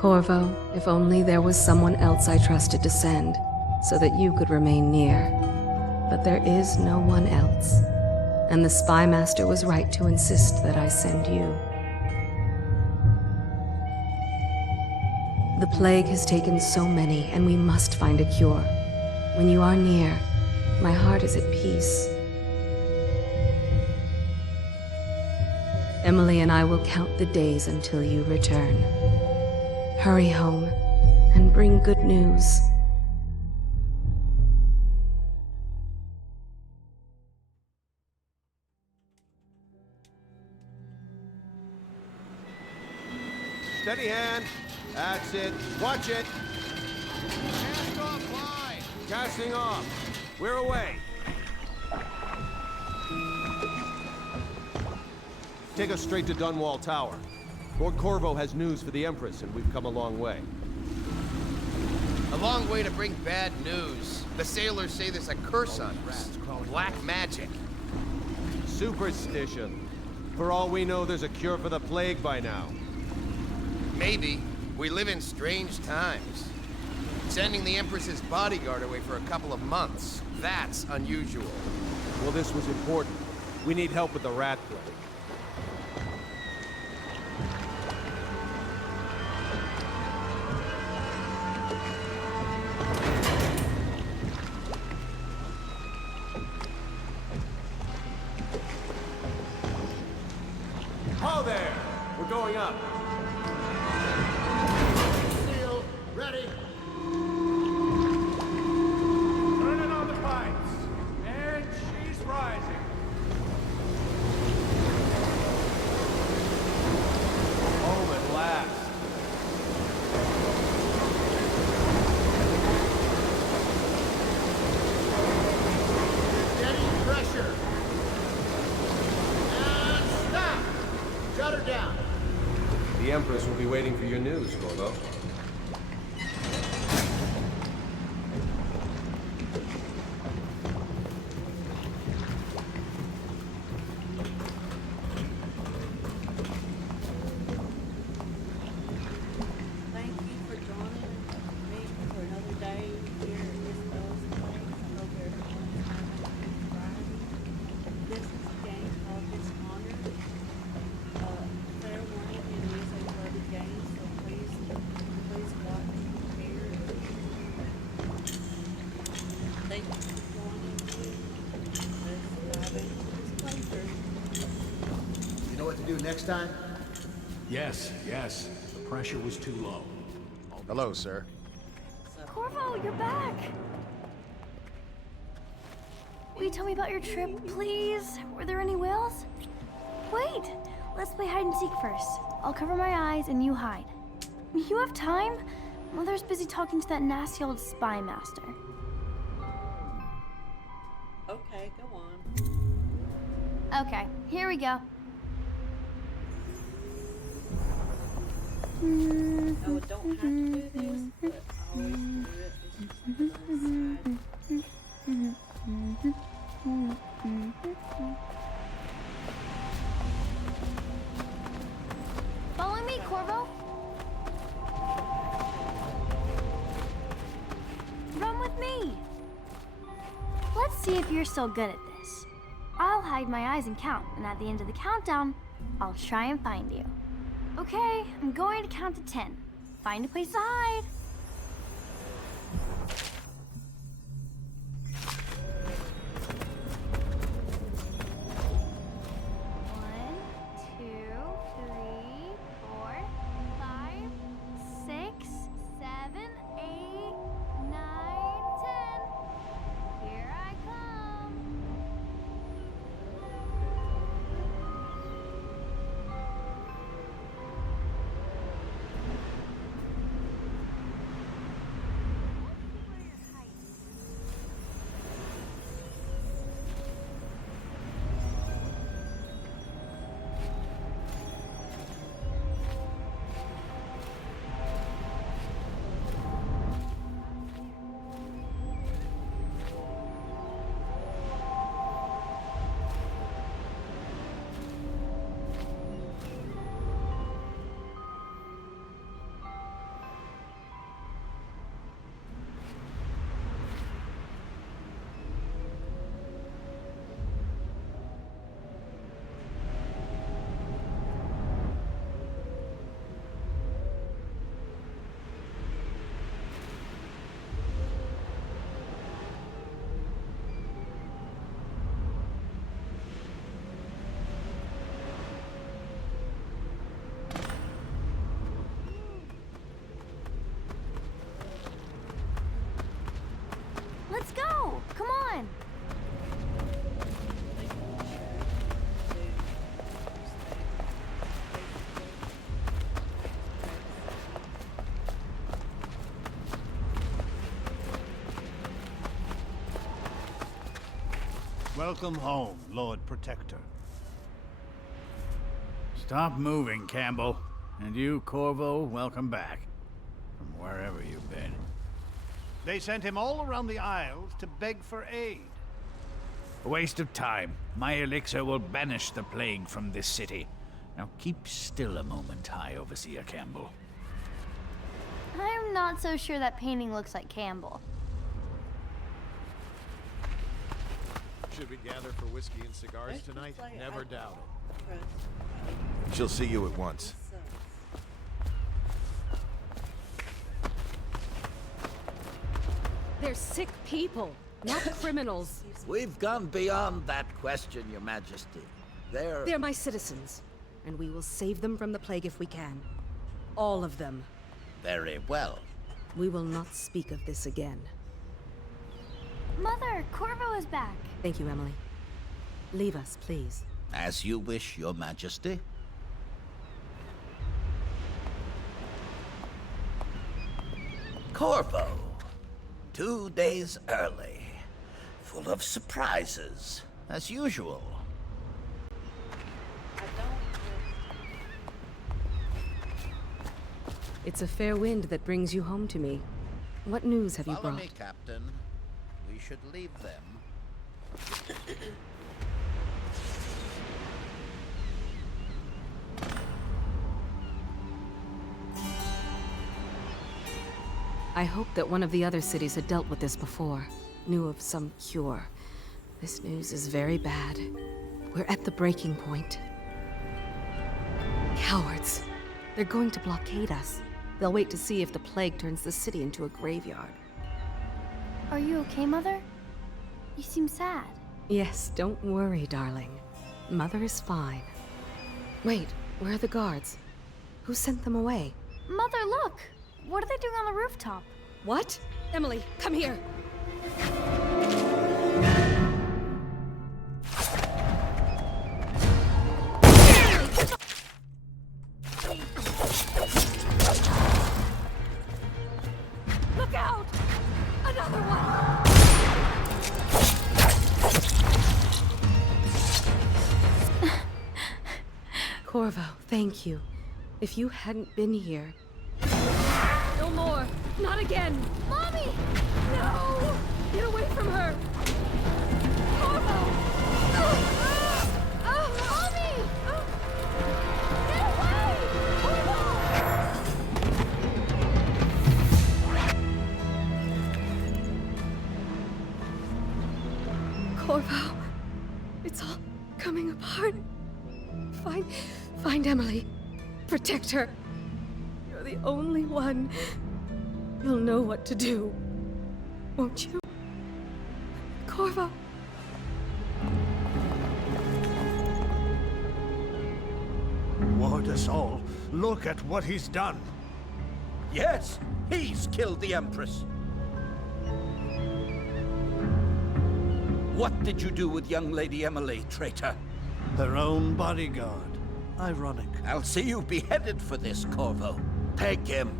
Corvo, if only there was someone else I trusted to send, so that you could remain near. But there is no one else, and the Spy Master was right to insist that I send you. The plague has taken so many, and we must find a cure. When you are near, my heart is at peace. Emily and I will count the days until you return. Hurry home, and bring good news. Steady hand. That's it. Watch it. Cast off line. Casting off. We're away. Take us straight to Dunwall Tower. Lord Corvo has news for the Empress, and we've come a long way. A long way to bring bad news. The sailors say there's a curse on us. Black magic. Superstition. For all we know, there's a cure for the plague by now. Maybe. We live in strange times. Sending the Empress's bodyguard away for a couple of months. That's unusual. Well, this was important. We need help with the rat plague. Ho there! We're going up. Seal, ready. Turning on the pipes. And she's rising. Home at last. Steady pressure. And stop. Shut her down. The Empress will be waiting for your news, Corvo. Thank you for joining me for another day here at Isabel's place. I hope everyone's having a good Friday. This is a game called Dishonored. Fair warning, it is a bloody game, so please watch and prepare. Thank you for joining me. Let's dive into this playthrough. You know what to do next time? Yes, yes. The pressure was too low. Hello, sir. Corvo, you're back! Will you tell me about your trip, please? Were there any whales? Wait! Let's play hide and seek first. I'll cover my eyes and you hide. You have time? Mother's busy talking to that nasty old spy master. Okay, go on. Okay, here we go. No, I don't have to do this, but I always do it. It's just a fun side. Follow me, Corvo. Run with me. Let's see if you're still good at this. I'll hide my eyes and count, and at the end of the countdown, I'll try and find you. Okay, I'm going to count to 10. Find a place to hide. 1, 2, 3, 4, 5, 6, 7, 8, 9, 10. Here I come. Welcome home, Lord Protector. Stop moving, Campbell. And you, Corvo, welcome back. From wherever you've been. They sent him all around the Isles to beg for aid. A waste of time. My elixir will banish the plague from this city. Now keep still a moment, High Overseer Campbell. I'm not so sure that painting looks like Campbell. Should we gather for whiskey and cigars tonight? Never doubt it. She'll see you at once. They're sick people, not criminals. We've gone beyond that question, Your Majesty. They're my citizens, and we will save them from the plague if we can. All of them. Very well. We will not speak of this again. Mother, Corvo is back. Thank you, Emily. Leave us, please. As you wish, Your Majesty. Corvo. 2 days early. Full of surprises, as usual. It's a fair wind that brings you home to me. What news have you Follow brought? me, Captain. We should leave them. I hoped that one of the other cities had dealt with this before, knew of some cure. This news is very bad. We're at the breaking point. Cowards. They're going to blockade us. They'll wait to see if the plague turns the city into a graveyard. Are you okay, Mother? You seem sad. Yes, don't worry, darling. Mother is fine. Wait, where are the guards? Who sent them away? Mother, look! What are they doing on the rooftop? What? Emily, come here! Look out! Another one! Corvo, thank you. If you hadn't been here... No more! Not again! Mommy! No! Get away from her! Corvo! Mommy! Get away! Corvo, it's all coming apart. Find Emily. Protect her. You're the only one. You'll know what to do. Won't you? Corvo. Ward us all. Look at what he's done. Yes, he's killed the Empress. What did you do with young Lady Emily, traitor? Her own bodyguard. Ironic. I'll see you beheaded for this, Corvo. Take him.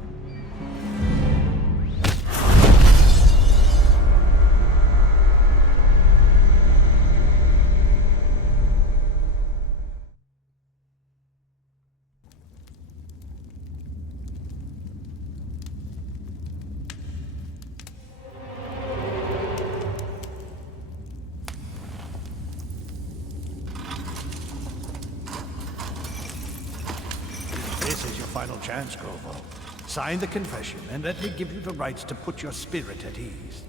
This is your final chance, Corvo. Sign the confession, and let me give you the rights to put your spirit at ease.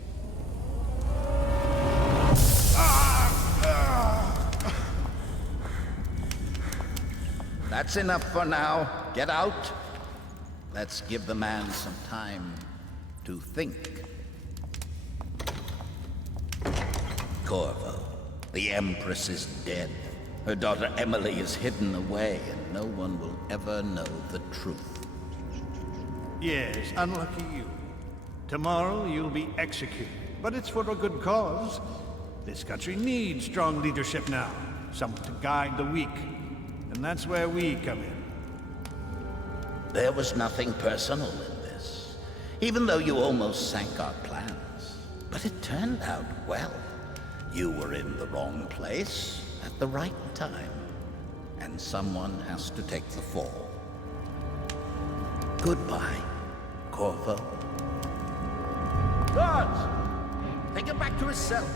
That's enough for now. Get out. Let's give the man some time to think. Corvo, the Empress is dead. Her daughter Emily is hidden away, and no one will ever know the truth. Yes, unlucky you. Tomorrow you'll be executed, but it's for a good cause. This country needs strong leadership now, someone to guide the weak. And that's where we come in. There was nothing personal in this, even though you almost sank our plans. But it turned out well. You were in the wrong place at the right time, and someone has to take the fall. Goodbye, Corvo. Guards! Take him back to his cell.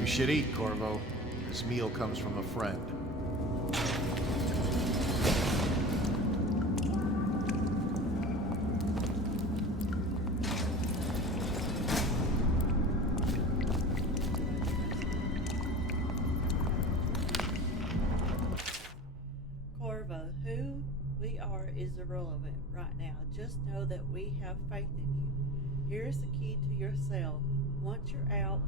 You should eat, Corvo. This meal comes from a friend. Corvo, who we are is irrelevant right now. Just know that we have faith in you. Here's the key to your cell. Once you're out,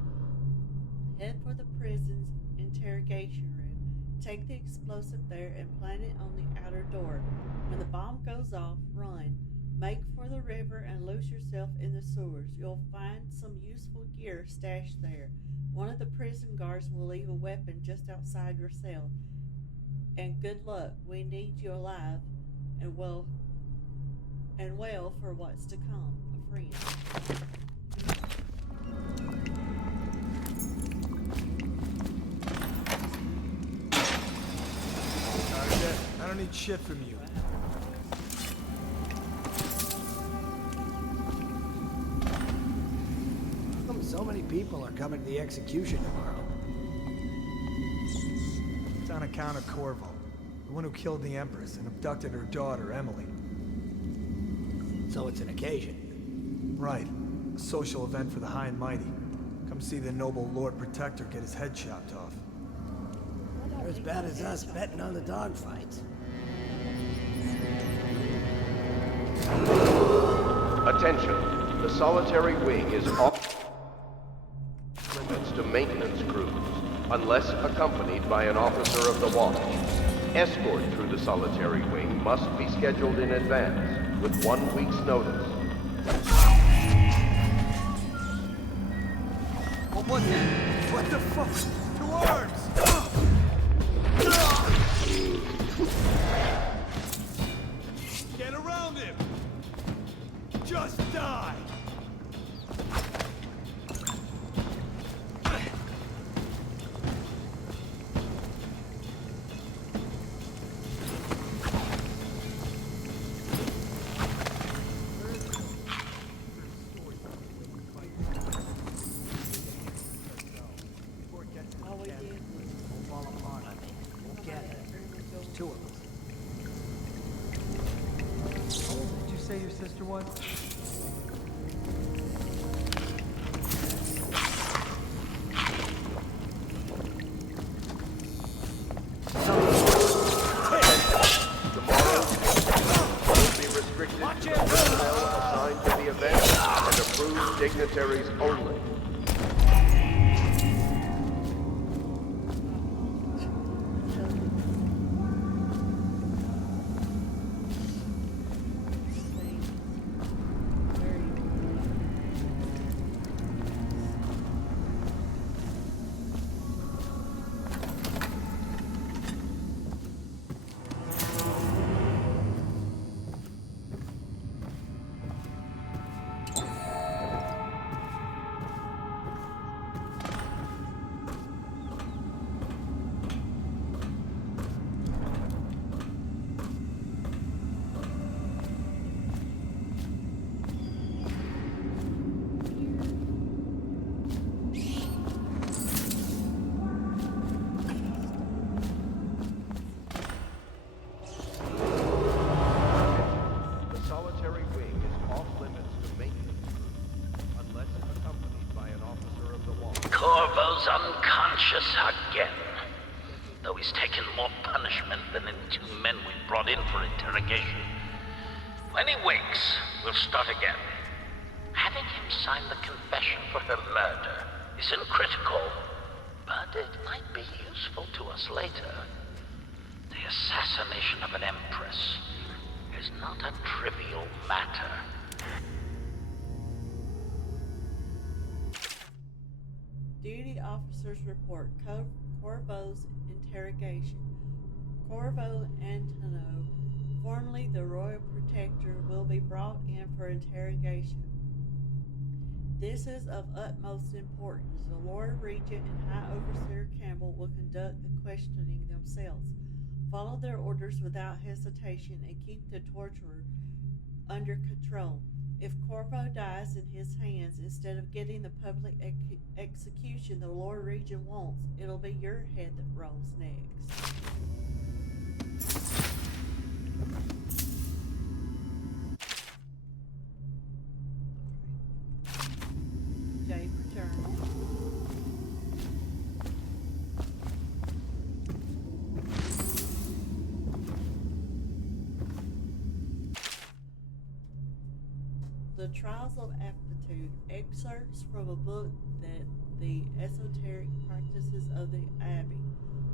head for the prison's interrogation room. Take the explosive there and plant it on the outer door. When the bomb goes off, run. Make for the river and lose yourself in the sewers. You'll find some useful gear stashed there. One of the prison guards will leave a weapon just outside your cell. And good luck. We need you alive and well for what's to come. A friend. I don't need shit from you. How come so many people are coming to the execution tomorrow? It's on account of Corvo, the one who killed the Empress and abducted her daughter, Emily. So it's an occasion. Right. A social event for the high and mighty. Come see the noble Lord Protector get his head chopped off. They're as bad as us betting on the dogfights. Attention, the solitary wing is off limits to maintenance crews, unless accompanied by an officer of the watch. Escort through the solitary wing must be scheduled in advance, with 1 week's notice. What was it? What the fuck? 2 arms! Get around him! Just die! All we did was Won't fall apart on me. We'll get it. There's 2 of us. How old did you say your sister was? Tomorrow will be restricted to personnel assigned to the event and approved dignitaries only. The solitary wing is off limits to maintenance crews, unless accompanied by an officer of the watch. Corvo's unconscious again. Though he's taken more punishment than the 2 men we brought in for interrogation. When he wakes, we'll start again. Having him sign the confession for her murder isn't critical, but it might be useful to us later. The assassination of an empress is not a trivial matter. Duty officer's report. Corvo's interrogation. Corvo Antonio, formerly the Royal Protector, will be brought in for interrogation. This is of utmost importance. The Lord Regent and High Overseer Campbell will conduct the questioning themselves. Follow their orders without hesitation and keep the torturer under control. If Corvo dies in his hands instead of getting the public execution the Lord Regent wants, it'll be your head that rolls next. Day returned. The Trials of Aptitude, excerpts from a book that the esoteric practices of the Abbey.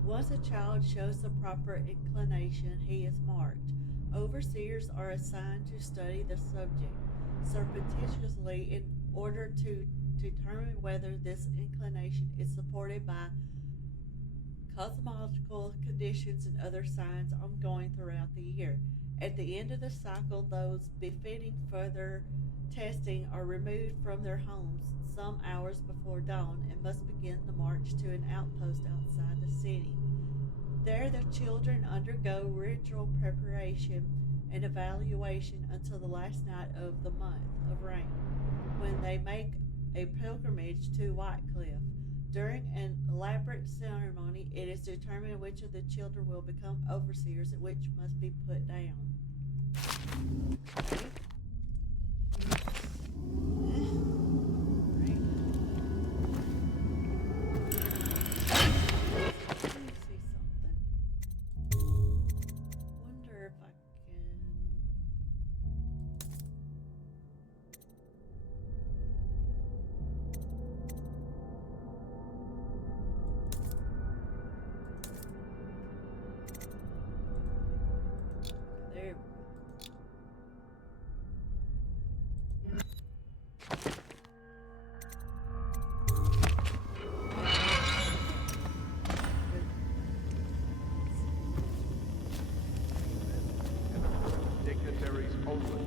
Once a child shows the proper inclination, he is marked. Overseers are assigned to study the subject surreptitiously in order to determine whether this inclination is supported by cosmological conditions and other signs ongoing throughout the year. At the end of the cycle, those befitting further testing are removed from their homes some hours before dawn and must begin the march to an outpost outside the city. There the children undergo ritual preparation and evaluation until the last night of the month of rain, when they make a pilgrimage to Whitecliff. During an elaborate ceremony, it is determined which of the children will become overseers and which must be put down. Okay. Dignitaries only.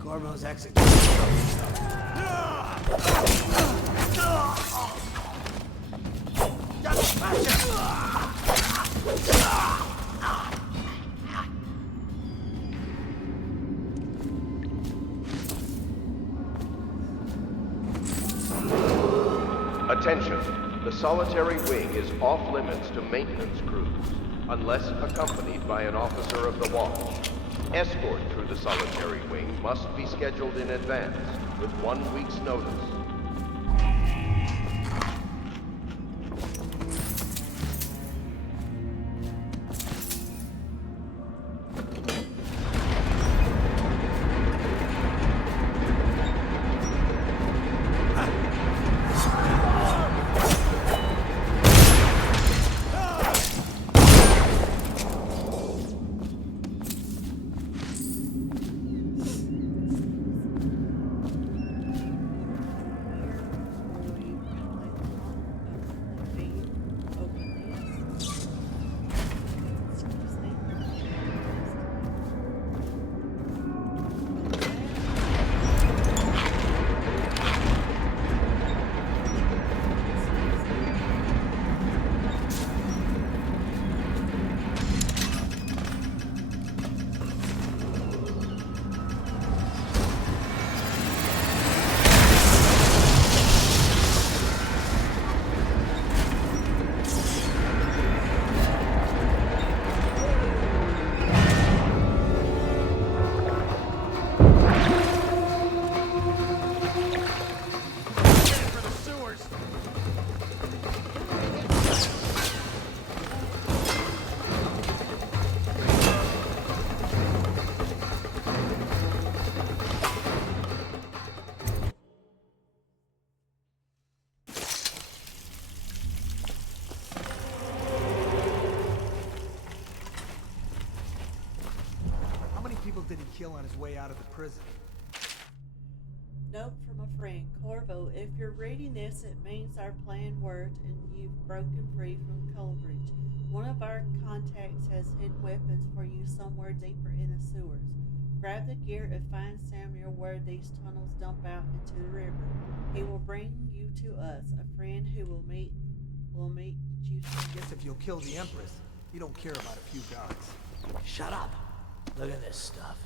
Corvo's executed. Attention, the solitary wing is off limits to maintenance crews, unless accompanied by an officer of the watch. Escort through the solitary wing must be scheduled in advance, with 1 week's notice. kill on his way out of the prison. Note from a friend, Corvo, if you're reading this, it means our plan worked and you've broken free from Coleridge. One of our contacts has hidden weapons for you somewhere deeper in the sewers. Grab the gear and find Samuel where these tunnels dump out into the river. He will bring you to us, a friend who will meet you soon. Guess if you'll kill the Empress, you don't care about a few guards. Shut up. Look at this stuff.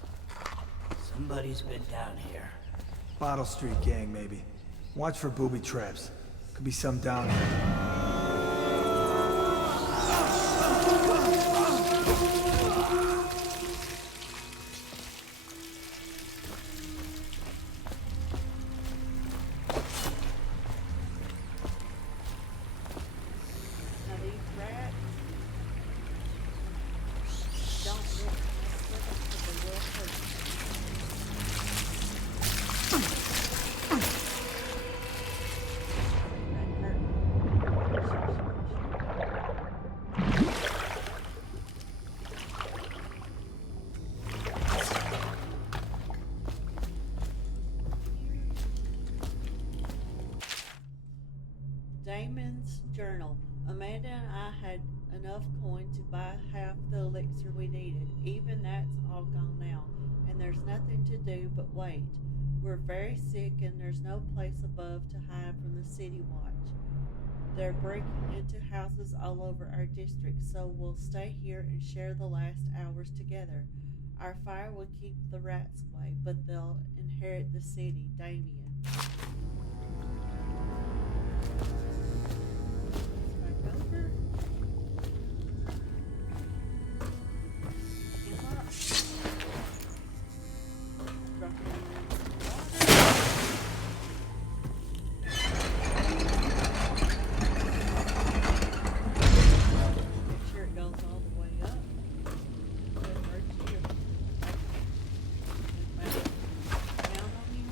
Somebody's been down here. Bottle Street gang, maybe. Watch for booby traps. Could be some down here. Now these rats don't want to mess with them because they will hurt you. Damon's journal. Amanda and I had enough coin to buy half the elixir we needed. Even that's all gone now, and there's nothing to do but wait. We're very sick and there's no place above to hide from the city watch. They're breaking into houses all over our district, so we'll stay here and share the last hours together. Our fire will keep the rats away, but they'll inherit the city. Damien. Back over. Emma. Drop it in the water. Make sure it goes all the way up. Doesn't hurt you. Down on you.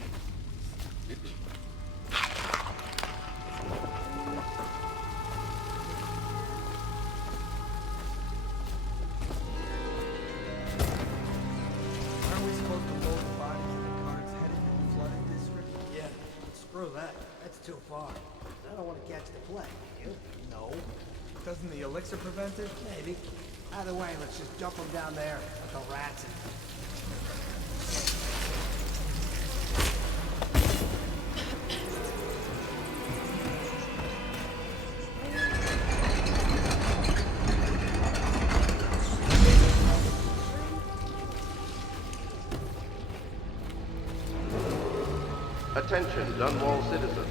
Aren't we supposed to load the bodies in the carts headed to the flooded district? Yeah, screw that. That's too far. I don't want to catch the plague, you? No. Doesn't the elixir prevent it? Maybe. Either way, let's just dump them down there with the rats in. Attention, Dunwall citizens.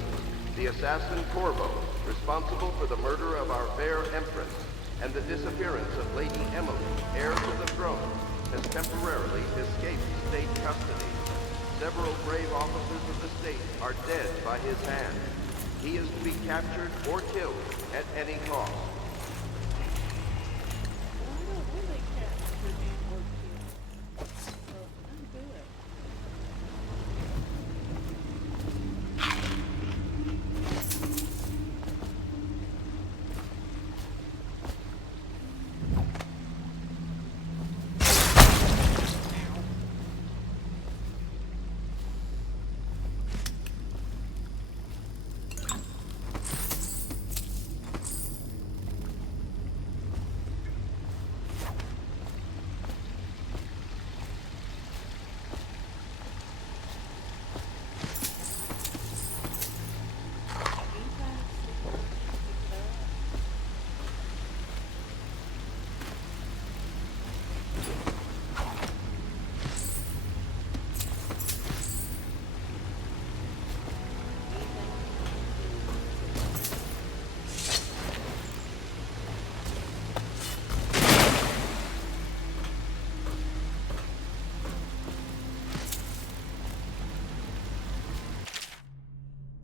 The assassin Corvo, responsible for the murder of our fair Empress and the disappearance of Lady Emily, heir to the throne, has temporarily escaped state custody. Several brave officers of the state are dead by his hand. He is to be captured or killed at any cost. Why don't they capture me or kill? So, I'm good.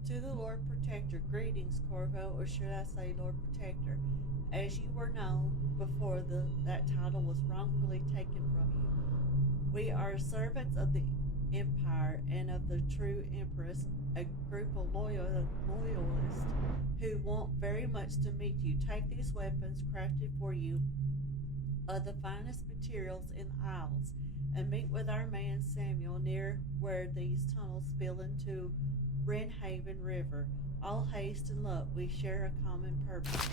To the Lord Protector, greetings, Corvo, or should I say Lord Protector. As you were known before, that title was wrongfully taken from you. We are servants of the Empire and of the true Empress, a group of loyalists who want very much to meet you. Take these weapons crafted for you of the finest materials in the Isles. and meet with our man Samuel near where these tunnels spill into Wrenhaven River. All haste and luck, we share a common purpose.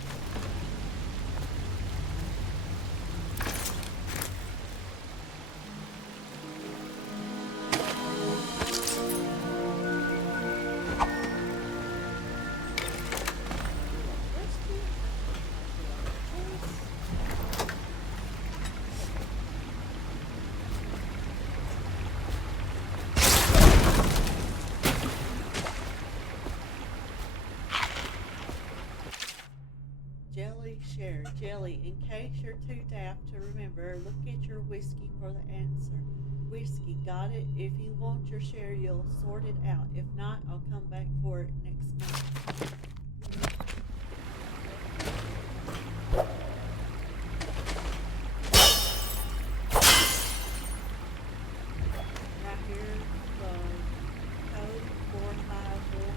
Jelly, share. Jelly, in case you're too daft to remember, look at your whiskey for the answer. Whiskey, got it? If you want your share, you'll sort it out. If not, I'll come back for it next month. Right here, the code 451.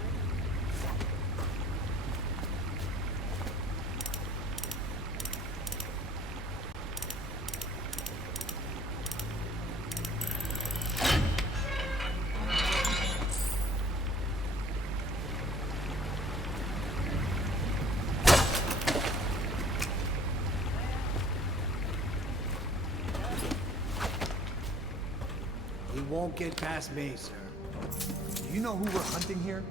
He won't get past me, sir. Do you know who we're hunting here?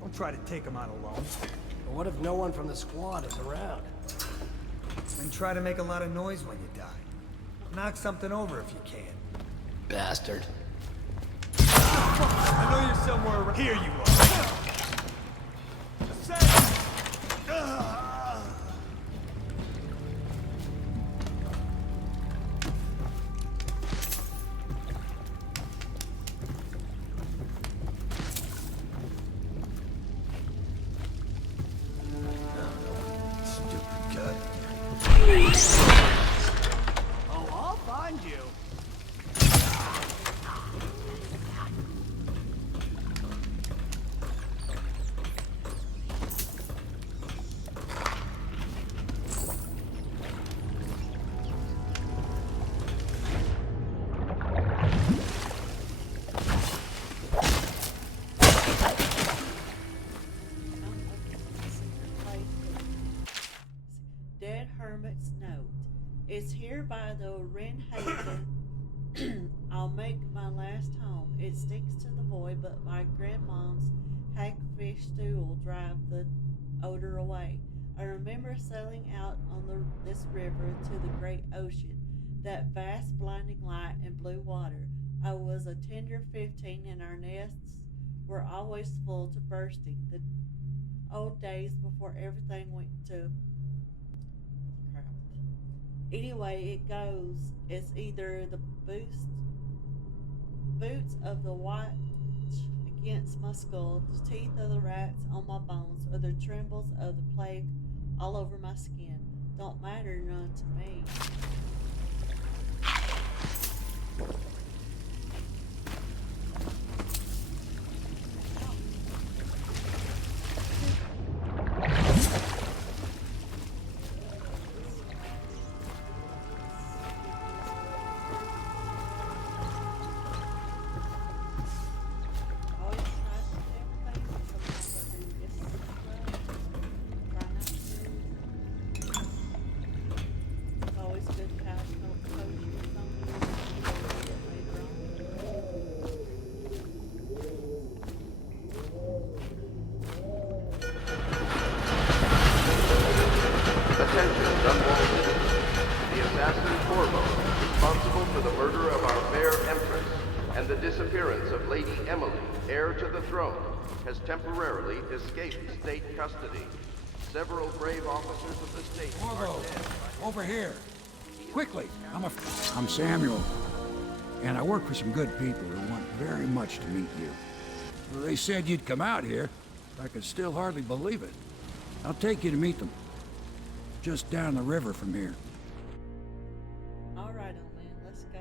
Don't try to take him out alone. But what if no one from the squad is around? Then try to make a lot of noise when you die. Knock something over if you can. Bastard. I know you're somewhere around. Here you are. Stupid gut. Oh, I'll find you. Dead Hermit's Note. It's here by the Wrenhaven. I'll make my last home. It sticks to the boy, but my grandmom's hackfish stew will drive the odor away. I remember sailing out on this river to the great ocean, that vast blinding light and blue water. I was a tender 15 and our nests were always full to bursting. The old days before everything went to crap. Anyway, it goes. It's either the boots of the watch against my skull, the teeth of the rats on my bones, or the trembles of the plague all over my skin. Don't matter none to me. Has temporarily escaped state custody. Several brave officers of the state are dead. Over here. Quickly. I'm Samuel. And I work for some good people who want very much to meet you. Well, they said you'd come out here. I could still hardly believe it. I'll take you to meet them. Just down the river from here. All right, old man, let's go.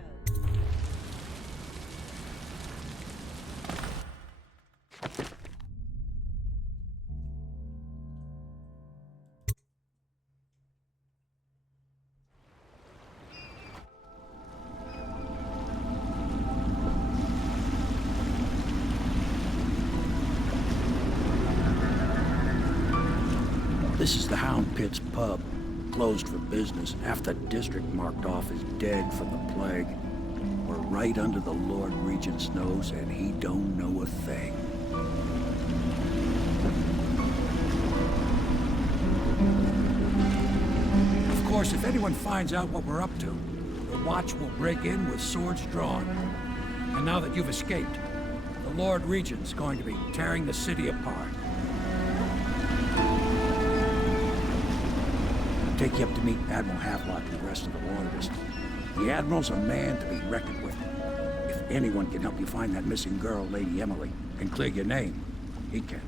This is the Hound Pit's pub. Closed for business. Half the district marked off as dead from the plague. We're right under the Lord Regent's nose, and he don't know a thing. Of course, if anyone finds out what we're up to, the Watch will break in with swords drawn. And now that you've escaped, the Lord Regent's going to be tearing the city apart. I'll take you up to meet Admiral Havelock and the rest of the Loyalists. The Admiral's a man to be reckoned with. If anyone can help you find that missing girl, Lady Emily, and clear your name, he can.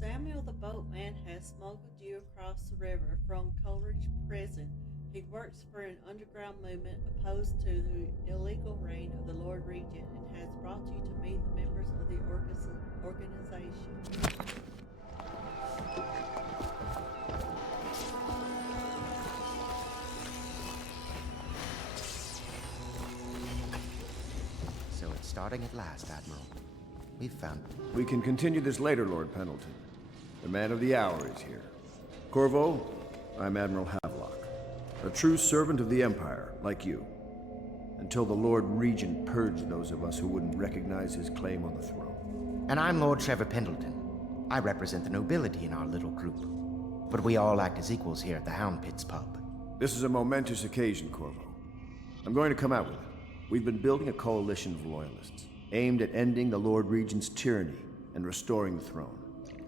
Samuel the boatman has smuggled you across the river from Coleridge Prison. He works for an underground movement opposed to the illegal reign of the Lord Regent and has brought you to meet the members of the organization. So it's starting at last, Admiral. We've found... We can continue this later, Lord Pendleton. The man of the hour is here. Corvo, I'm Admiral Havelock. A true servant of the Empire, like you. Until the Lord Regent purged those of us who wouldn't recognize his claim on the throne. And I'm Lord Trevor Pendleton. I represent the nobility in our little group. But we all act as equals here at the Hound Pit's pub. This is a momentous occasion, Corvo. I'm going to come out with it. We've been building a coalition of loyalists, aimed at ending the Lord Regent's tyranny and restoring the throne.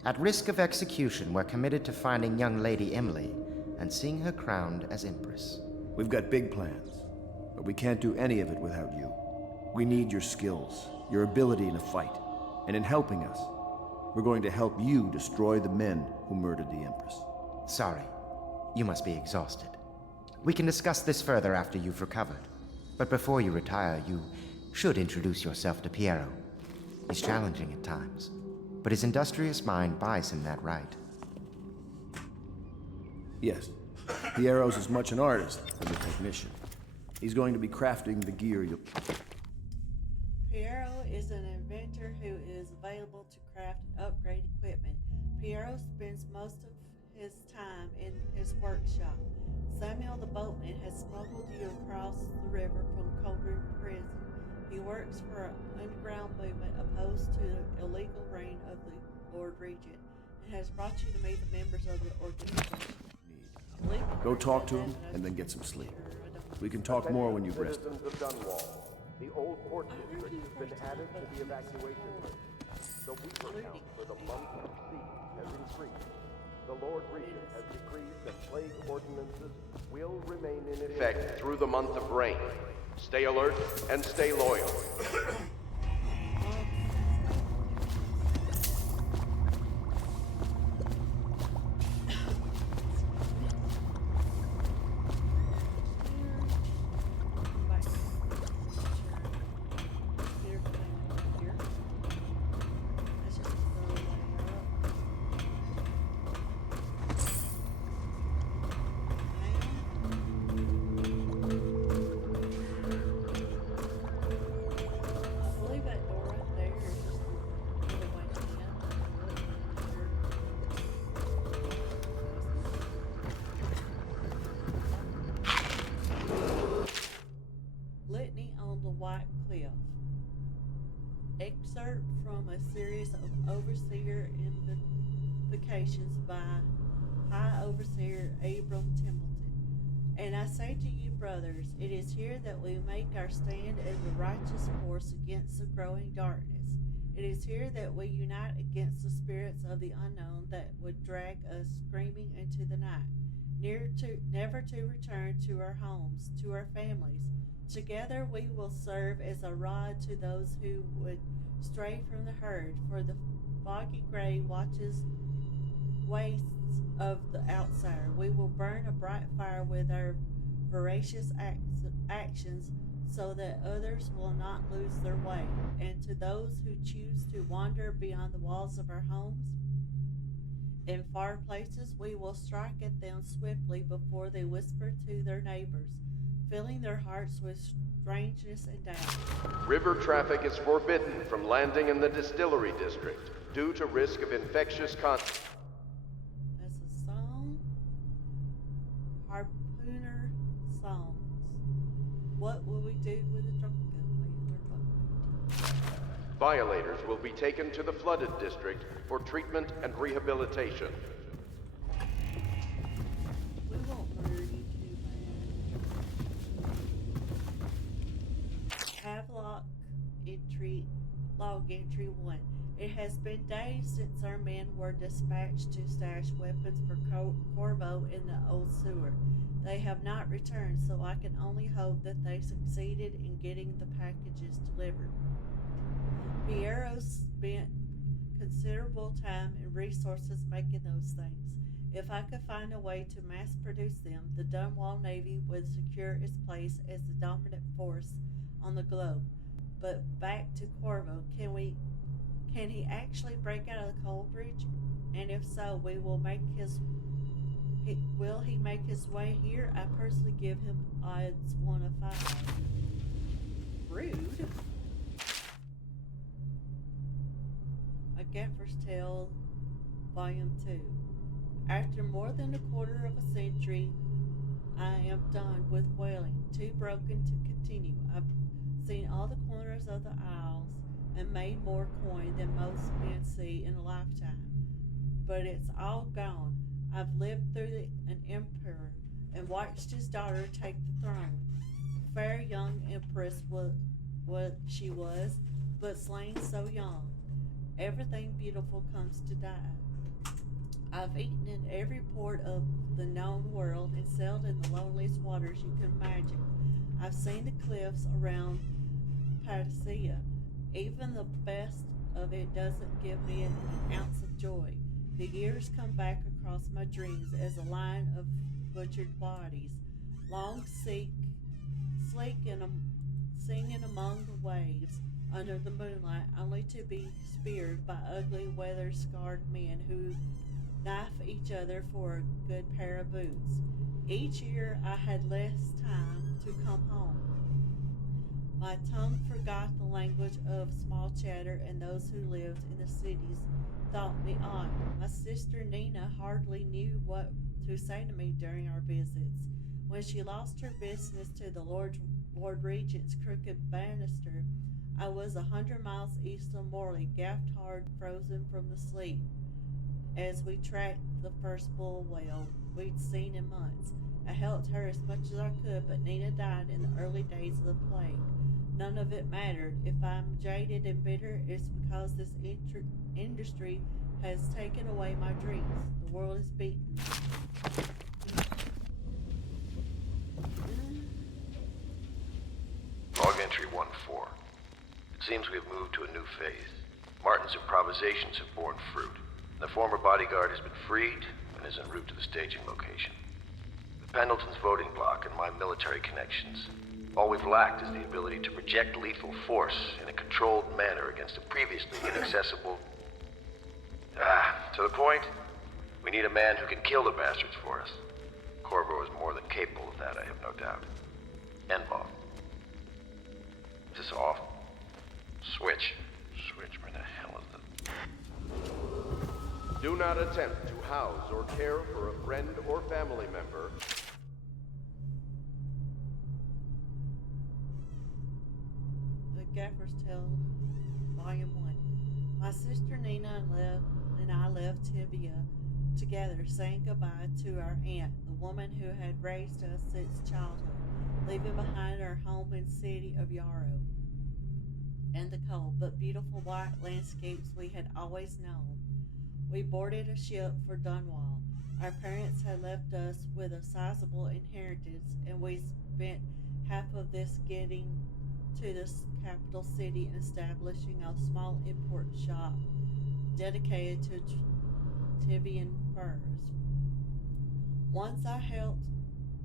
At risk of execution, we're committed to finding young Lady Emily and seeing her crowned as Empress. We've got big plans, but we can't do any of it without you. We need your skills, your ability in a fight, and in helping us, we're going to help you destroy the men who murdered the Empress. Sorry, you must be exhausted. We can discuss this further after you've recovered. But before you retire, you should introduce yourself to Piero. He's challenging at times, but his industrious mind buys him that right. Yes, Piero's as much an artist as a technician. He's going to be crafting the gear you'll... Piero is an inventor who is available to craft and upgrade equipment. Piero spends most of his time in his workshop. Samuel the boatman has smuggled you across the river from Coleridge Prison. He works for an underground movement opposed to the illegal reign of the Lord Regent and has brought you to meet the members of the organization. Go talk to him and then get some sleep. We can talk more when you've rested. Citizens of Dunwall, the old port district has been added to the evacuation list. The weaker count for the month of siege has increased. The Lord Regent has decreed that plague ordinances will remain in effect through the month of rain. Stay alert and stay loyal. Litany on the White Cliff. Excerpt from a series of Overseer Invocations by High Overseer Abram Templeton. And I say to you, brothers, it is here that we make our stand as the righteous force against the growing darkness. It is here that we unite against the spirits of the unknown that would drag us screaming into the night, never to return to our homes, to our families. Together we will serve as a rod to those who would stray from the herd, for the foggy gray wastes of the outsider. We will burn a bright fire with our voracious actions so that others will not lose their way. And to those who choose to wander beyond the walls of our homes, In far places, we will strike at them swiftly before they whisper to their neighbors, filling their hearts with strangeness and doubt. River traffic is forbidden from landing in the distillery district due to risk of infectious contact. That's a song. Harpooner songs. What will we do with a drunken whaler? Violators will be taken to the flooded district for treatment and rehabilitation. We won't murder you too bad. Havelock entry, log entry 1. It has been days since our men were dispatched to stash weapons for Corvo in the old sewer. They have not returned, so I can only hope that they succeeded in getting the packages delivered. Piero spent considerable time and resources making those things. If I could find a way to mass produce them, the Dunwall Navy would secure its place as the dominant force on the globe. But back to Corvo, can he actually break out of the coal bridge? And if so, will he make his way here? I personally give him odds 1 of 5. Rude. A Gaffer's Tale, Volume 2. After more than a quarter of a century, I am done with whaling, too broken to continue. I've seen all the corners of the Isles and made more coin than most men see in a lifetime. But it's all gone. I've lived through an emperor and watched his daughter take the throne. Fair young empress what she was, but slain so young. Everything beautiful comes to die. I've eaten in every port of the known world and sailed in the loneliest waters you can imagine. I've seen the cliffs around Panacea. Even the best of it doesn't give me an ounce of joy. The years come back across my dreams as a line of butchered bodies, long sleek and singing among the waves under the moonlight, only to be speared by ugly, weather-scarred men who knife each other for a good pair of boots. Each year I had less time to come home. My tongue forgot the language of small chatter, and those who lived in the cities thought me odd. My sister Nina hardly knew what to say to me during our visits. When she lost her business to the Lord Regent's crooked banister, I was 100 miles east of Morley, gaffed hard, frozen from the sleet, as we tracked the first bull whale we'd seen in months. I helped her as much as I could, but Nina died in the early days of the plague. None of it mattered. If I'm jaded and bitter, it's because this industry has taken away my dreams. The world is beaten. Log entry 1-4. It seems we have moved to a new phase. Martin's improvisations have borne fruit. The former bodyguard has been freed and is en route to the staging location. With Pendleton's voting block and my military connections, all we've lacked is the ability to project lethal force in a controlled manner against a previously inaccessible... to the point, we need a man who can kill the bastards for us. Corvo is more than capable of that, I have no doubt. N-bomb. Is this off? Switch. Switch, where the hell is it? Do not attempt to house or care for a friend or family member. The Gaffer's Tale, Volume 1. My sister Nina and I left Tibia together, saying goodbye to our aunt, the woman who had raised us since childhood, leaving behind our home and city of Yarrow and the cold but beautiful white landscapes we had always known. We boarded a ship for Dunwall. Our parents had left us with a sizable inheritance, and we spent half of this getting to the capital city and establishing a small import shop dedicated to Tibian furs. Once I helped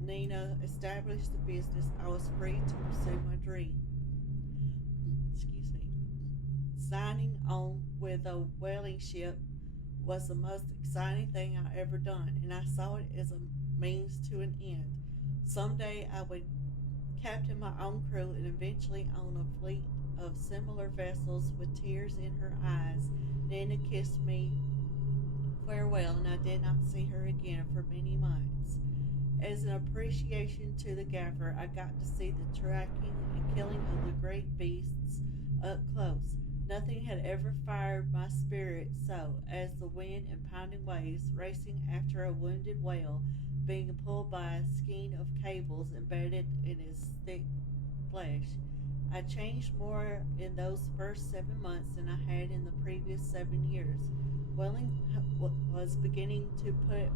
Nina establish the business, I was free to pursue my dream. Signing on with a whaling ship was the most exciting thing I ever done, and I saw it as a means to an end. Someday I would captain my own crew and eventually own a fleet of similar vessels. With tears in her eyes, Nina kissed me farewell, and I did not see her again for many months. As an appreciation to the gaffer, I got to see the tracking and killing of the great beasts up close. Nothing had ever fired my spirit so as the wind and pounding waves racing after a wounded whale being pulled by a skein of cables embedded in its thick flesh. I changed more in those first 7 months than I had in the previous 7 years. Welling was beginning to put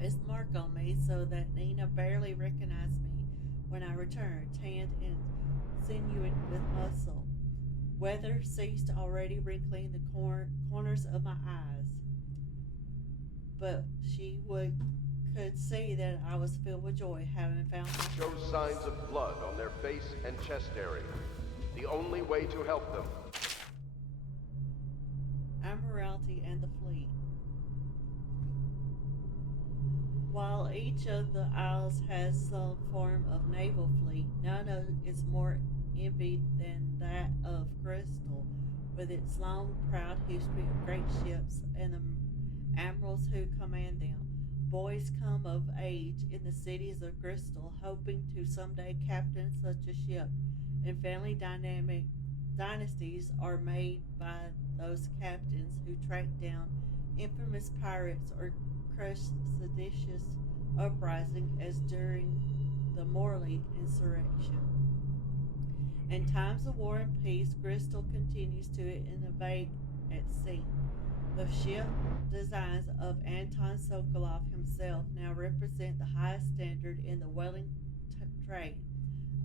its mark on me so that Nina barely recognized me when I returned, tanned and sinewy with muscle. Weather ceased already wrinkling the corners of my eyes, but she could see that I was filled with joy, having found my Shows signs of blood on their face and chest area. The only way to help them. Admiralty and the fleet. While each of the isles has some form of naval fleet, none is more envied than that of Crystal, with its long, proud history of great ships and the admirals who command them. Boys come of age in the cities of Crystal, hoping to someday captain such a ship, and family dynasties are made by those captains who track down infamous pirates or crush seditious uprising as during the Morley insurrection. In times of war and peace, Crystal continues to innovate at sea. The ship designs of Anton Sokolov himself now represent the highest standard in the whaling trade,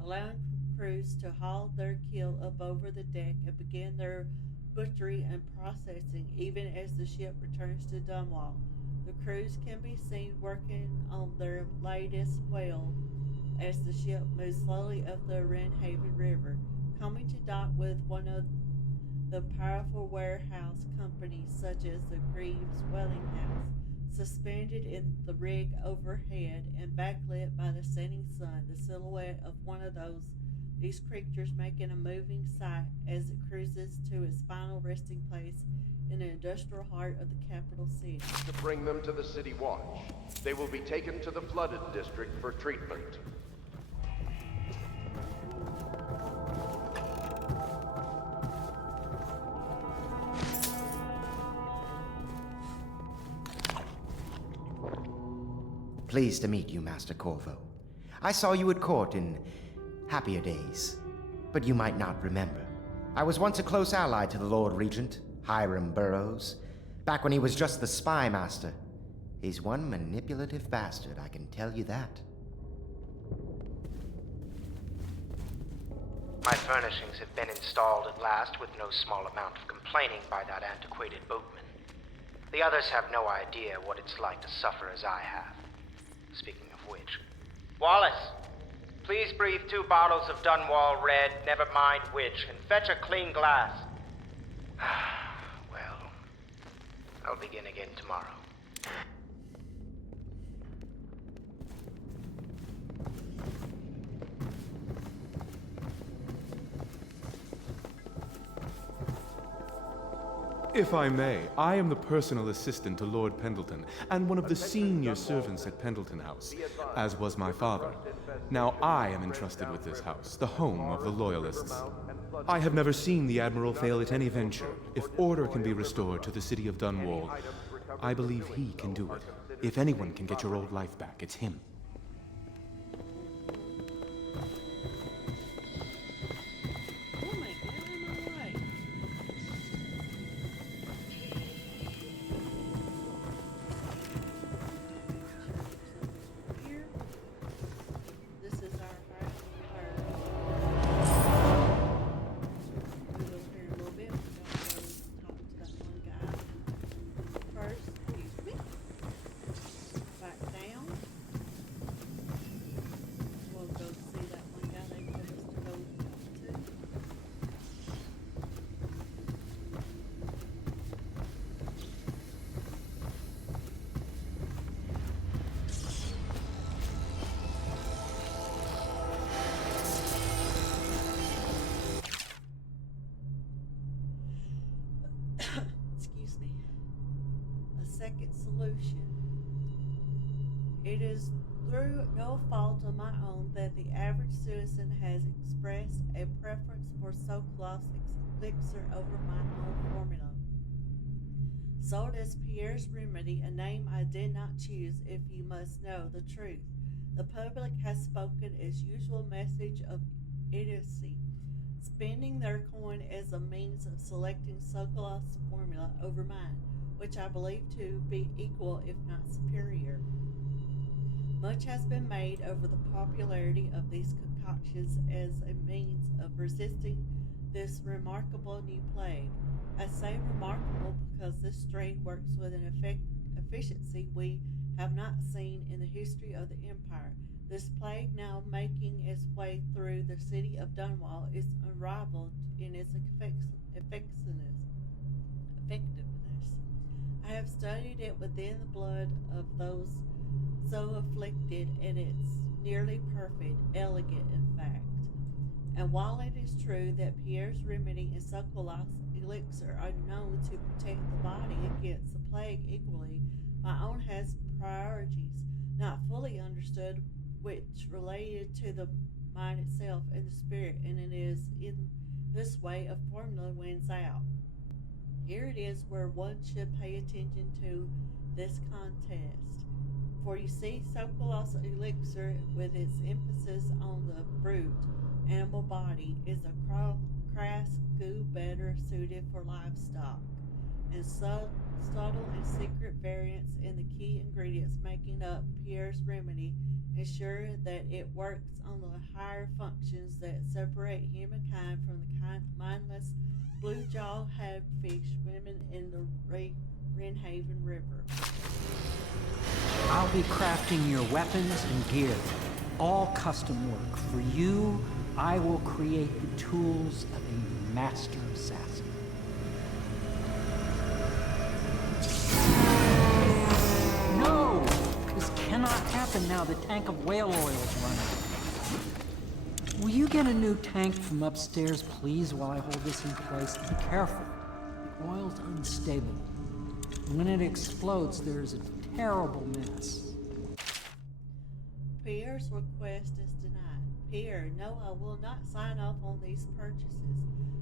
allowing crews to haul their keel up over the deck and begin their butchery and processing even as the ship returns to Dunwall. The crews can be seen working on their latest whale as the ship moves slowly up the Wrenhaven River, coming to dock with one of the powerful warehouse companies such as the Greaves Whaling House, suspended in the rig overhead and backlit by the setting sun, the silhouette of one of these creatures making a moving sight as it cruises to its final resting place in the industrial heart of the capital city. To bring them to the City Watch, they will be taken to the flooded district for treatment. Pleased to meet you, Master Corvo. I saw you at court in happier days, but you might not remember. I was once a close ally to the Lord Regent, Hiram Burroughs, back when he was just the spy master. He's one manipulative bastard, I can tell you that. My furnishings have been installed at last with no small amount of complaining by that antiquated boatman. The others have no idea what it's like to suffer as I have. Speaking of which, Wallace, please breathe 2 bottles of Dunwall Red, never mind which, and fetch a clean glass. Well, I'll begin again tomorrow. If I may, I am the personal assistant to Lord Pendleton, and one of the senior servants at Pendleton House, as was my father. Now I am entrusted with this house, the home of the Loyalists. I have never seen the Admiral fail at any venture. If order can be restored to the city of Dunwall, I believe he can do it. If anyone can get your old life back, it's him. second solution. It is through no fault of my own that the average citizen has expressed a preference for Sokolow's elixir over my own formula. So does Pierre's remedy, a name I did not choose if you must know the truth. The public has spoken its usual message of idiocy, spending their coin as a means of selecting Sokolow's formula over mine, which I believe to be equal if not superior. Much has been made over the popularity of these concoctions as a means of resisting this remarkable new plague. I say remarkable because this strain works with an efficiency we have not seen in the history of the Empire. This plague, now making its way through the city of Dunwall, is unrivaled in its effectiveness. I have studied it within the blood of those so afflicted, and it's nearly perfect, elegant in fact. And while it is true that Pierre's remedy and Sokolow's elixir are known to protect the body against the plague equally, my own has priorities, not fully understood, which related to the mind itself and the spirit, and it is in this way a formula wins out. Here it is where one should pay attention to this contest. For you see, Sokolow's elixir, with its emphasis on the brute animal body, is a crass goo better suited for livestock, and subtle and secret variants in the key ingredients making up Pierre's remedy ensure that it works on the higher functions that separate humankind from the mindless blue-jaw hagfish swimming in the Wrenhaven River. I'll be crafting your weapons and gear, all custom work. For you, I will create the tools of a master assassin. No! This cannot happen now. The tank of whale oil is running. Will you get a new tank from upstairs, please, while I hold this in place? Be careful. The oil's unstable. When it explodes, there's a terrible mess. Pierre's request is denied. Pierre, no, I will not sign off on these purchases.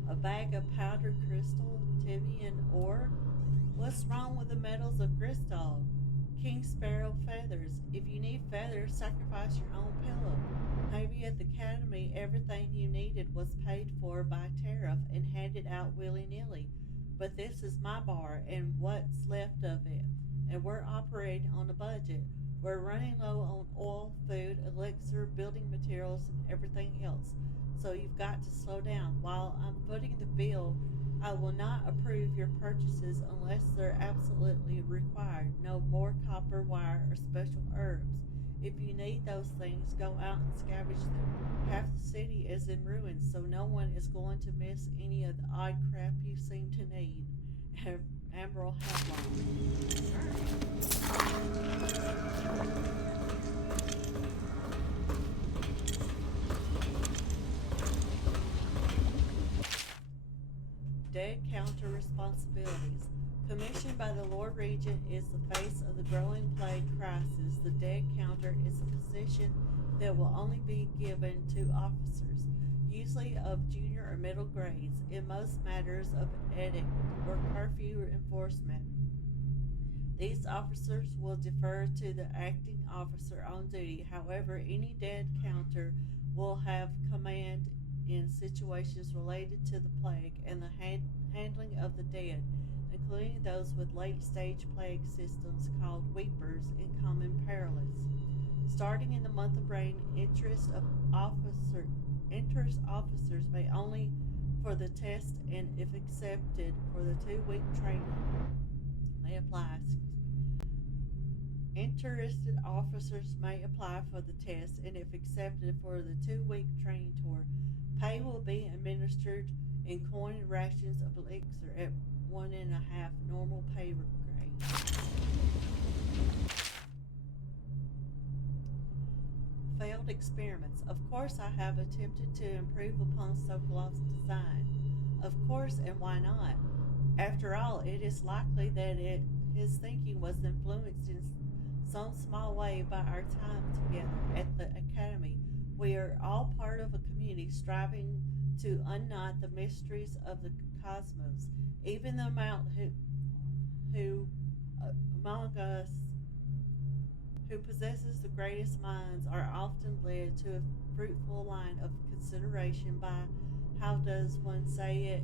A bag of powdered crystal, Tibian ore? What's wrong with the metals of Gristol? King Sparrow feathers. If you need feathers, sacrifice your own pillow. Maybe at the academy everything you needed was paid for by tariff and handed out willy-nilly. But this is my bar and what's left of it. And we're operating on a budget. We're running low on oil, food, elixir, building materials, and everything else. So you've got to slow down. While I'm footing the bill, I will not approve your purchases unless they're absolutely required. No more copper wire or special herbs. If you need those things, go out and scavenge them. Half the city is in ruins, so no one is going to miss any of the odd crap you seem to need. Admiral Havelock. Dead Counter Responsibilities. Commissioned by the Lord Regent is the face of the growing plague crisis. The Dead Counter is a position that will only be given to officers, usually of junior or middle grades, in most matters of edict or curfew enforcement. These officers will defer to the acting officer on duty. However, any dead counter will have command in situations related to the plague and the handling of the dead, including those with late-stage plague systems called weepers in common perilous. Starting in the month of rain, interest officers may only for the test and if accepted for the 2-week training may apply. Interested officers may apply for the test and if accepted for the 2-week training tour. Pay will be administered in coin rations of elixir at 1.5 normal pay grade. Failed experiments. Of course I have attempted to improve upon Sokolow's design. Of course, and why not? After all, it is likely that his thinking was influenced in some small way by our time together at the Academy. We are all part of a community striving to unknot the mysteries of the cosmos. Even the amount who among us who possesses the greatest minds are often led to a fruitful line of consideration by, how does one say it,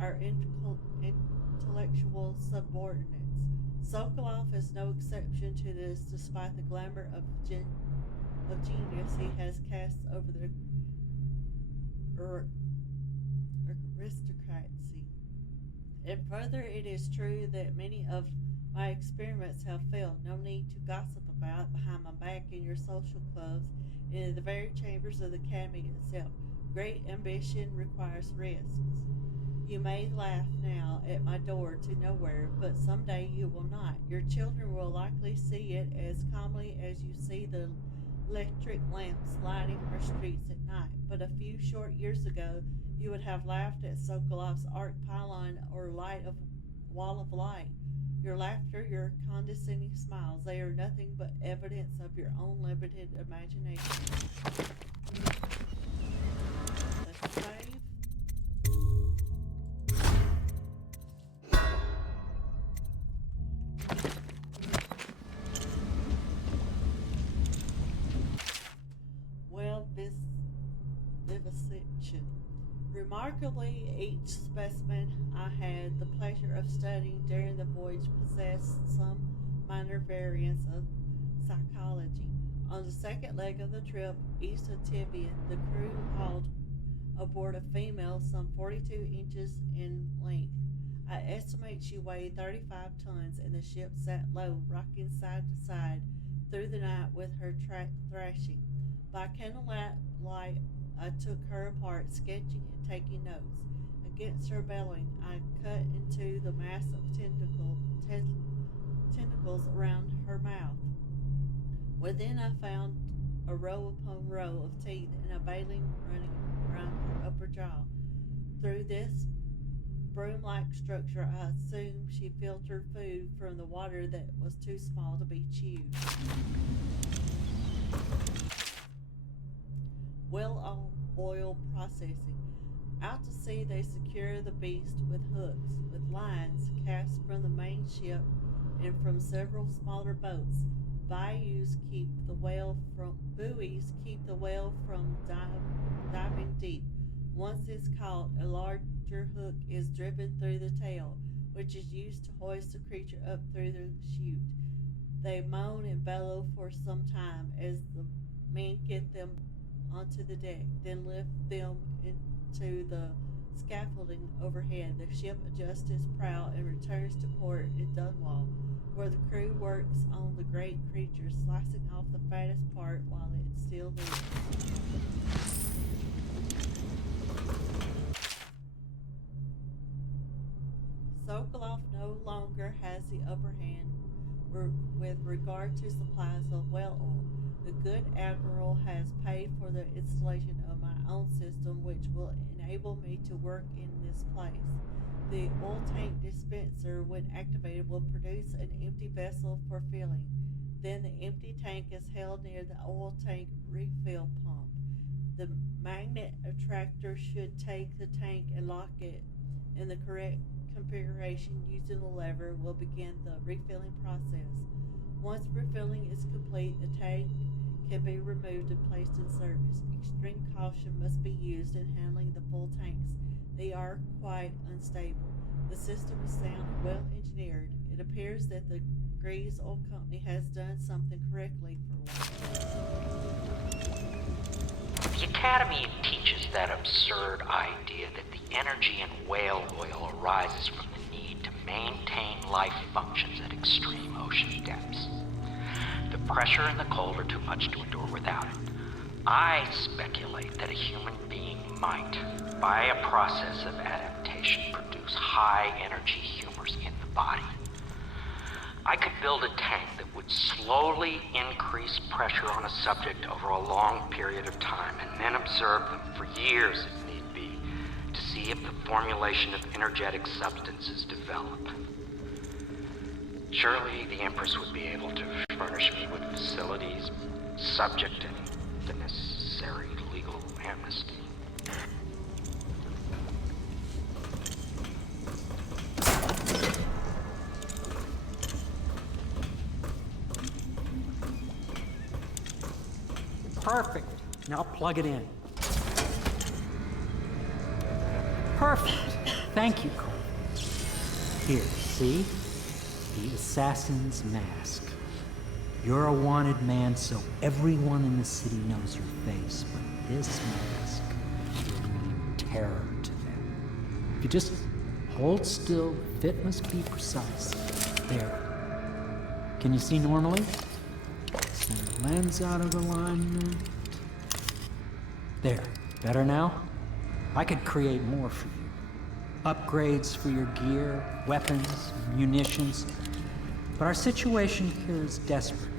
our intellectual subordinates. Sokolov is no exception to this, despite the glamour of genius he has cast over the aristocracy. And further, it is true that many of my experiments have failed. No need to gossip about behind my back in your social clubs and in the very chambers of the Academy itself. Great ambition requires risks. You may laugh now at my door to nowhere, but someday you will not. Your children will likely see it as calmly as you see the electric lamps lighting our streets at night. But a few short years ago, you would have laughed at Sokolov's arc pylon or wall of light. Your laughter, your condescending smiles, they are nothing but evidence of your own limited imagination. Let's save. Well, vivisection. Remarkably, each specimen I had the pleasure of studying during the voyage possessed some minor variants of psychology. On the second leg of the trip, east of Tivian, the crew hauled aboard a female some 42 inches in length. I estimate she weighed 35 tons, and the ship sat low, rocking side to side through the night with her thrashing. By candlelight, I took her apart, sketching and taking notes. Against her bellowing, I cut into the mass of tentacles around her mouth. Within, I found a row upon row of teeth and a baleen running around her upper jaw. Through this broom-like structure, I assumed she filtered food from the water that was too small to be chewed. Well oil processing. Out to sea, they secure the beast with hooks, with lines cast from the main ship and from several smaller boats. Buoys keep the whale from diving deep. Once it's caught, a larger hook is driven through the tail, which is used to hoist the creature up through the chute. They moan and bellow for some time as the men get them onto the deck, then lift them into the scaffolding overhead. The ship adjusts its prow and returns to port in Dunwall, where the crew works on the great creature, slicing off the fattest part while it still lives. Sokolov no longer has the upper hand with regard to supplies of whale oil. The good admiral has paid for the installation of my own system, which will enable me to work in this place. The oil tank dispenser, when activated, will produce an empty vessel for filling. Then the empty tank is held near the oil tank refill pump. The magnet attractor should take the tank and lock it in the correct configuration. Using the lever will begin the refilling process. Once refilling is complete, the tank can be removed and placed in service. Extreme caution must be used in handling the full tanks. They are quite unstable. The system is sound and well engineered. It appears that the Grease Oil Company has done something correctly for once. The Academy teaches that absurd idea that the energy in whale oil arises from the need to maintain life functions at extreme ocean depths. The pressure and the cold are too much to endure without it. I speculate that a human being might, by a process of adaptation, produce high-energy humors in the body. I could build a tank that would slowly increase pressure on a subject over a long period of time, and then observe them for years if need be, to see if the formulation of energetic substances develop. Surely the Empress would be able to furnish me with facilities subject to the necessary legal amnesty. Perfect. Now plug it in. Perfect. Thank you, Cole. Here, see? The assassin's mask. You're a wanted man, so everyone in the city knows your face, but this mask will mean terror to them. If you just hold still, the fit must be precise. There. Can you see normally? Center lens out of alignment. There. Better now? I could create more for you. Upgrades for your gear, weapons, munitions. But our situation here is desperate.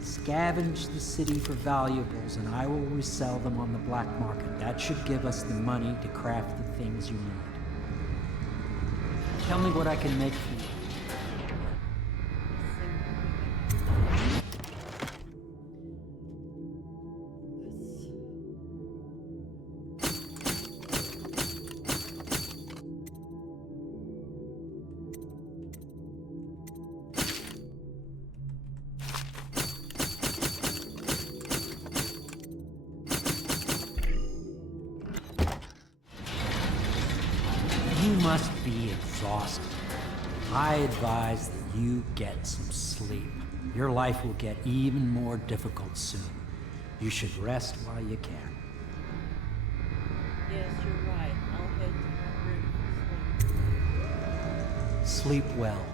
Scavenge the city for valuables and I will resell them on the black market. That should give us the money to craft the things you need. Tell me what I can make for you. You must be exhausted. I advise that you get some sleep. Your life will get even more difficult soon. You should rest while you can. Yes, you're right. I'll head to my room and sleep. Sleep well.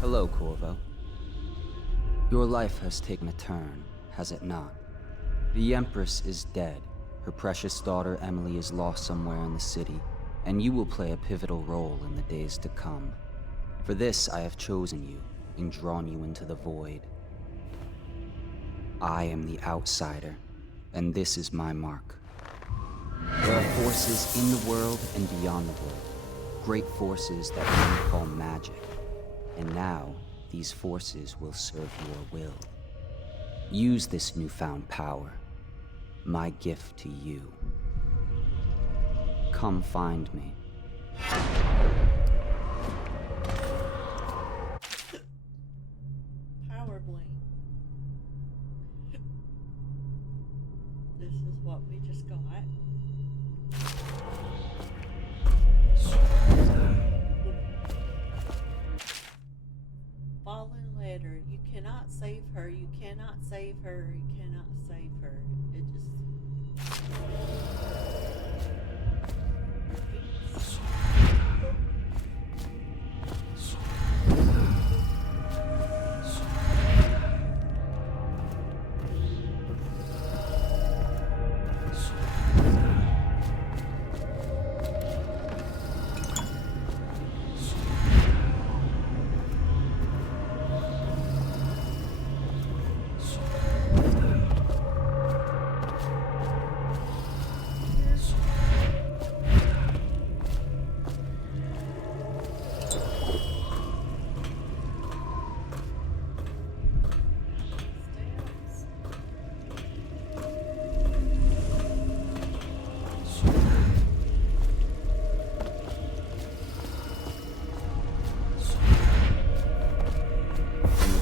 Hello, Corvo. Your life has taken a turn, has it not? The Empress is dead. Her precious daughter Emily is lost somewhere in the city, and you will play a pivotal role in the days to come. For this, I have chosen you and drawn you into the void. I am the outsider, and this is my mark. There are forces in the world and beyond the world, great forces that men call magic. And now, these forces will serve your will. Use this newfound power, my gift to you. Come find me. Power blink. This is what we just got. Fallen letter. You cannot save her. You cannot save her. You cannot save her. It just...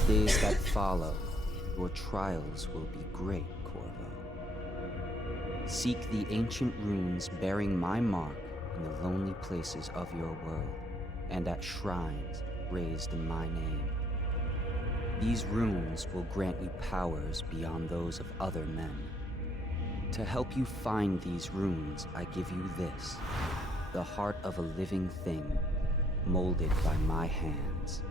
Days that follow, your trials will be great, Corvo. Seek the ancient runes bearing my mark in the lonely places of your world, and at shrines raised in my name. These runes will grant you powers beyond those of other men. To help you find these runes, I give you this, the heart of a living thing, molded by my hands.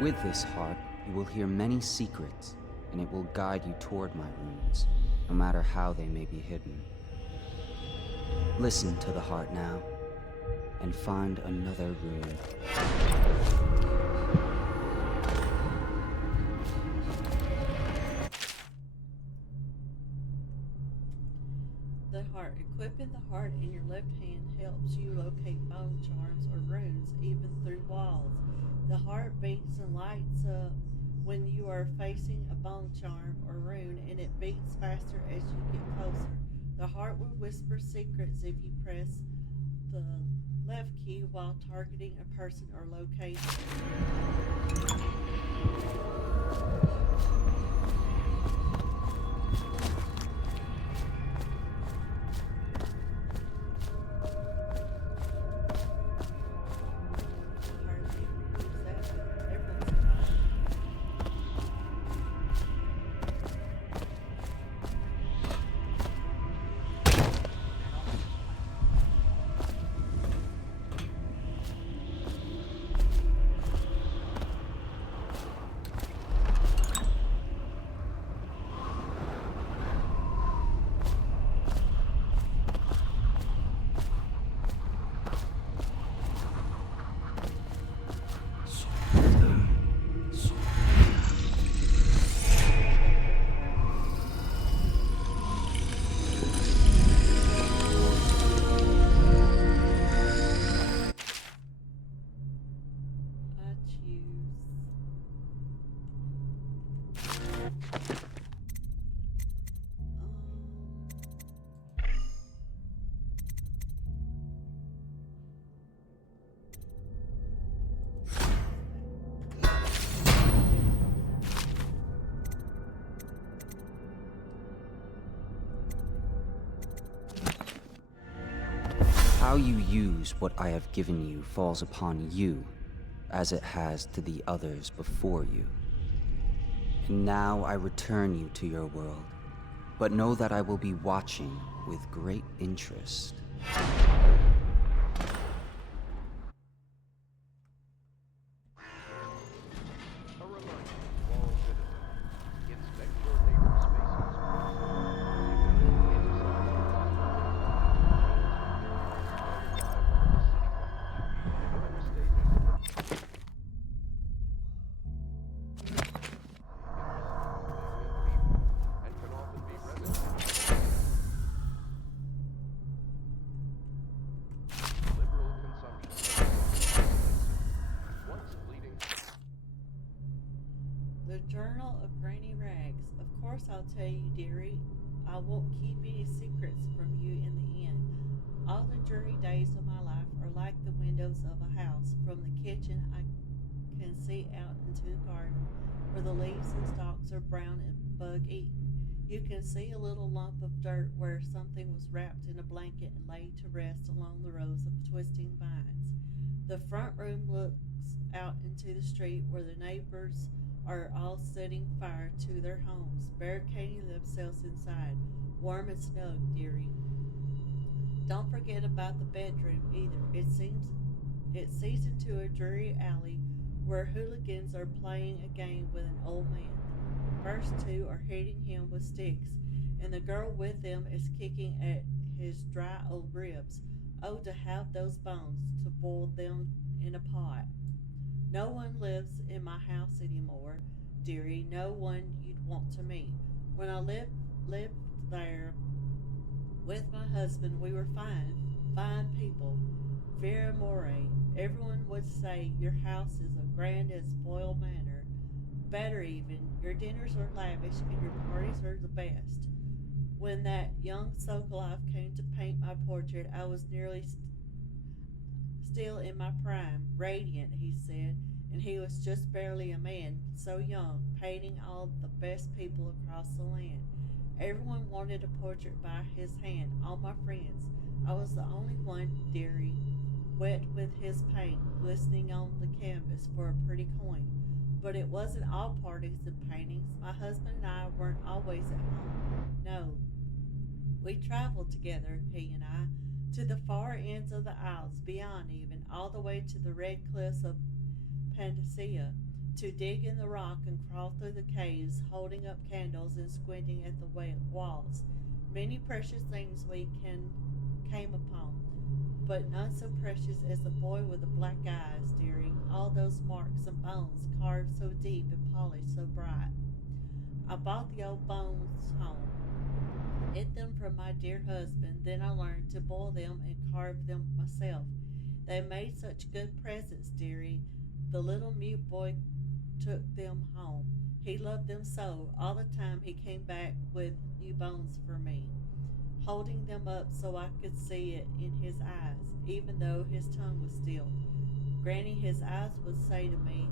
With this heart, you will hear many secrets, and it will guide you toward my runes, no matter how they may be hidden. Listen to the heart now, and find another rune. The heart. Equipping the heart in your left hand helps you locate bone charms or runes even through walls. The heart beats and lights up when you are facing a bone charm or rune, and it beats faster as you get closer. The heart will whisper secrets if you press the left key while targeting a person or location. How you use what I have given you falls upon you, as it has to the others before you. And now I return you to your world, but know that I will be watching with great interest. The Journal of Granny Rags. Of course I'll tell you, dearie. I won't keep any secrets from you in the end. All the dreary days of my life are like the windows of a house. From the kitchen I can see out into the garden, where the leaves and stalks are brown and bug-eaten. You can see a little lump of dirt where something was wrapped in a blanket and laid to rest along the rows of twisting vines. The front room looks out into the street where the neighbors are all setting fire to their homes, barricading themselves inside, warm and snug, dearie. Don't forget about the bedroom either. It sees into a dreary alley where hooligans are playing a game with an old man. The first two are hitting him with sticks, and the girl with them is kicking at his dry old ribs. Oh, to have those bones, to boil them in a pot. No one lives in my house anymore, dearie, no one you'd want to meet. When I lived there with my husband, we were fine people. Vera More, everyone would say your house is as grand as spoiled manor. Better even, your dinners are lavish and your parties are the best. When that young Sokolov came to paint my portrait, I was nearly still in my prime, radiant, he said, and he was just barely a man, so young, painting all the best people across the land. Everyone wanted a portrait by his hand, all my friends. I was the only one, dearie, wet with his paint, glistening on the canvas for a pretty coin. But it wasn't all parties and paintings. My husband and I weren't always at home. No. We traveled together, he and I, to the far ends of the Isles, beyond even, all the way to the red cliffs of Panacea. to dig in the rock and crawl through the caves, holding up candles and squinting at the walls. Many precious things we came upon, but none so precious as the boy with the black eyes, dearie. All those marks and bones carved so deep and polished so bright. I brought the old bones home, ate them from my dear husband, then I learned to boil them and carve them myself. They made such good presents, dearie. The little mute boy took them home. He loved them so. All the time he came back with new bones for me, holding them up so I could see it in his eyes, even though his tongue was still. Granny, his eyes would say to me,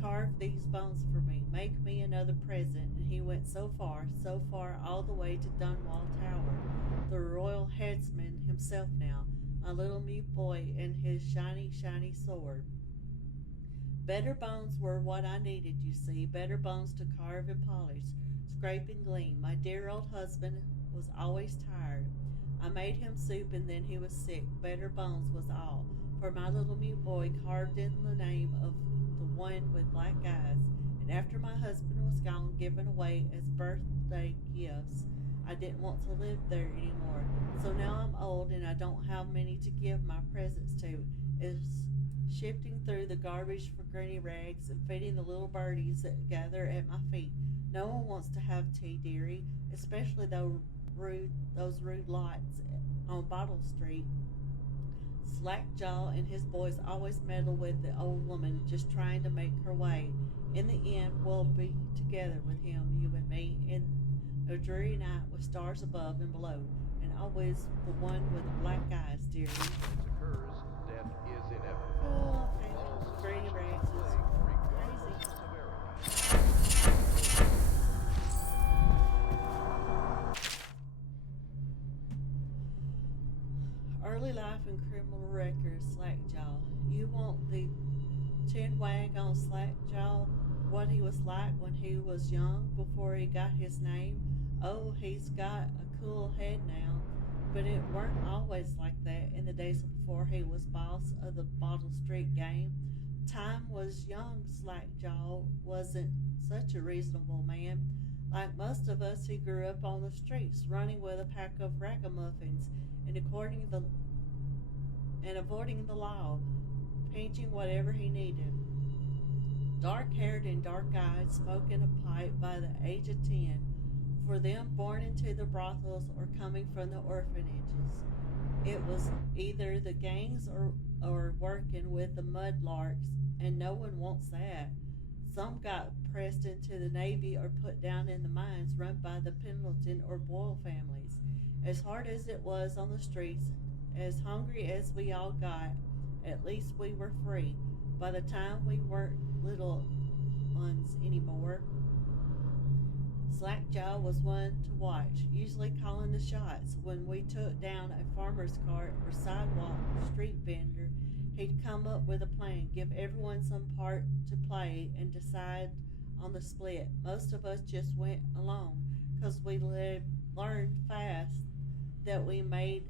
"Carve these bones for me, make me another present," and he went so far, all the way to Dunwall Tower, the royal headsman himself now, my little mute boy and his shiny, shiny sword. Better bones were what I needed, you see, better bones to carve and polish, scrape and glean. My dear old husband was always tired. I made him soup and then he was sick. Better bones was all. For my little mute boy carved in the name of the one with black eyes. And after my husband was gone, given away as birthday gifts, I didn't want to live there anymore. So now I'm old and I don't have many to give my presents to. It's shifting through the garbage for granny rags and feeding the little birdies that gather at my feet. No one wants to have tea, dearie, especially those rude lights on Bottle Street. Slackjaw and his boys always meddle with the old woman, just trying to make her way. In the end, we'll be together with him, you and me, in a dreary night with stars above and below, and always the one with the black eyes, dearie. Occurs, death is inevitable. Oh, okay. Granny Rags is crazy. Early life and criminal record, Slackjaw. You want the chin wag on Slackjaw? What he was like when he was young, before he got his name? Oh, he's got a cool head now. But it weren't always like that in the days before he was boss of the Bottle Street game. Time was young. Slackjaw wasn't such a reasonable man. Like most of us, he grew up on the streets, running with a pack of ragamuffins, and avoiding the law, pinching whatever he needed. Dark-haired and dark-eyed, smoking a pipe by the age of 10. For them born into the brothels or coming from the orphanages, it was either the gangs or working with the mudlarks, and no one wants that. Some got pressed into the Navy or put down in the mines run by the Pendleton or Boyle families. As hard as it was on the streets, as hungry as we all got, at least we were free. By the time we weren't little ones anymore, Slackjaw was one to watch, usually calling the shots. When we took down a farmer's cart or sidewalk street vendor, he'd come up with a plan, give everyone some part to play, and decide on the split. Most of us just went along, 'cause we learned fast that we made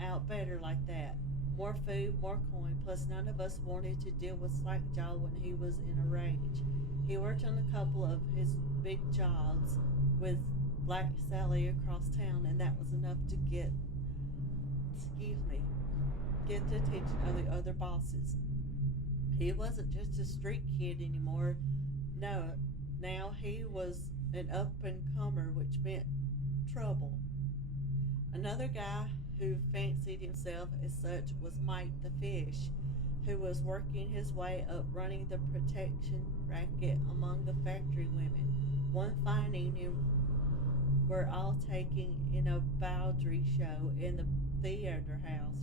out better like that. More food, more coin, plus none of us wanted to deal with Slackjaw when he was in a rage. He worked on a couple of his big jobs with Black Sally across town, and that was enough to get the attention of the other bosses. He wasn't just a street kid anymore. No, now he was an up-and-comer, which meant trouble. Another guy who fancied himself as such was Mike the Fish, who was working his way up, running the protection racket among the factory women. One fine evening, we're all taking in a Bowdry show in the theater house.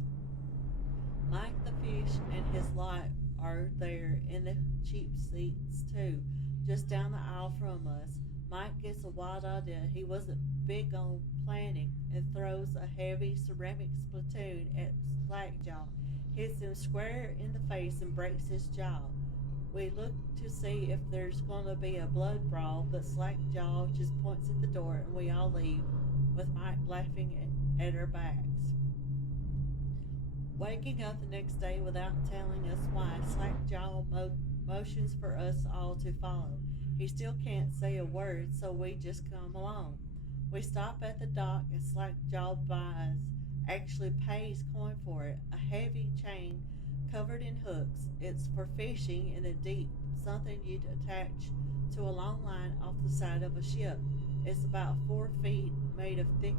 Mike the Fish and his lot are there in the cheap seats too, just down the aisle from us. Mike gets a wild idea. He wasn't big on planning and throws a heavy ceramic spittoon at Slackjaw, hits him square in the face and breaks his jaw. We look to see if there's going to be a blood brawl, but Slackjaw just points at the door and we all leave, with Mike laughing at our backs. Waking up the next day without telling us why, Slackjaw motions for us all to follow. He still can't say a word, so we just come along. We stop at the dock and Slackjaw buys, actually pays coin for it, a heavy chain covered in hooks. It's for fishing in the deep, something you'd attach to a long line off the side of a ship. It's about 4 feet, made of thick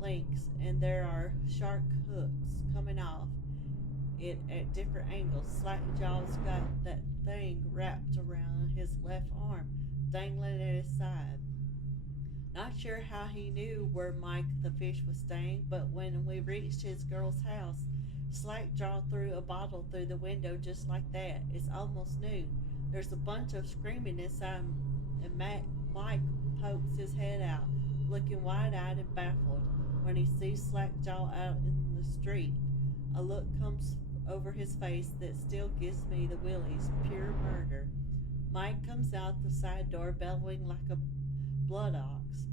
links, and there are shark hooks coming off it at different angles. Slackjaw's got that thing wrapped around his left arm, dangling at his side. Not sure how he knew where Mike the fish was staying, but when we reached his girl's house, Slackjaw threw a bottle through the window just like that. It's almost noon. There's a bunch of screaming inside, and Mike pokes his head out, looking wide-eyed and baffled when he sees Slackjaw out in the street. A look comes over his face that still gives me the willies. Pure murder. Mike comes out the side door bellowing like a blood ox,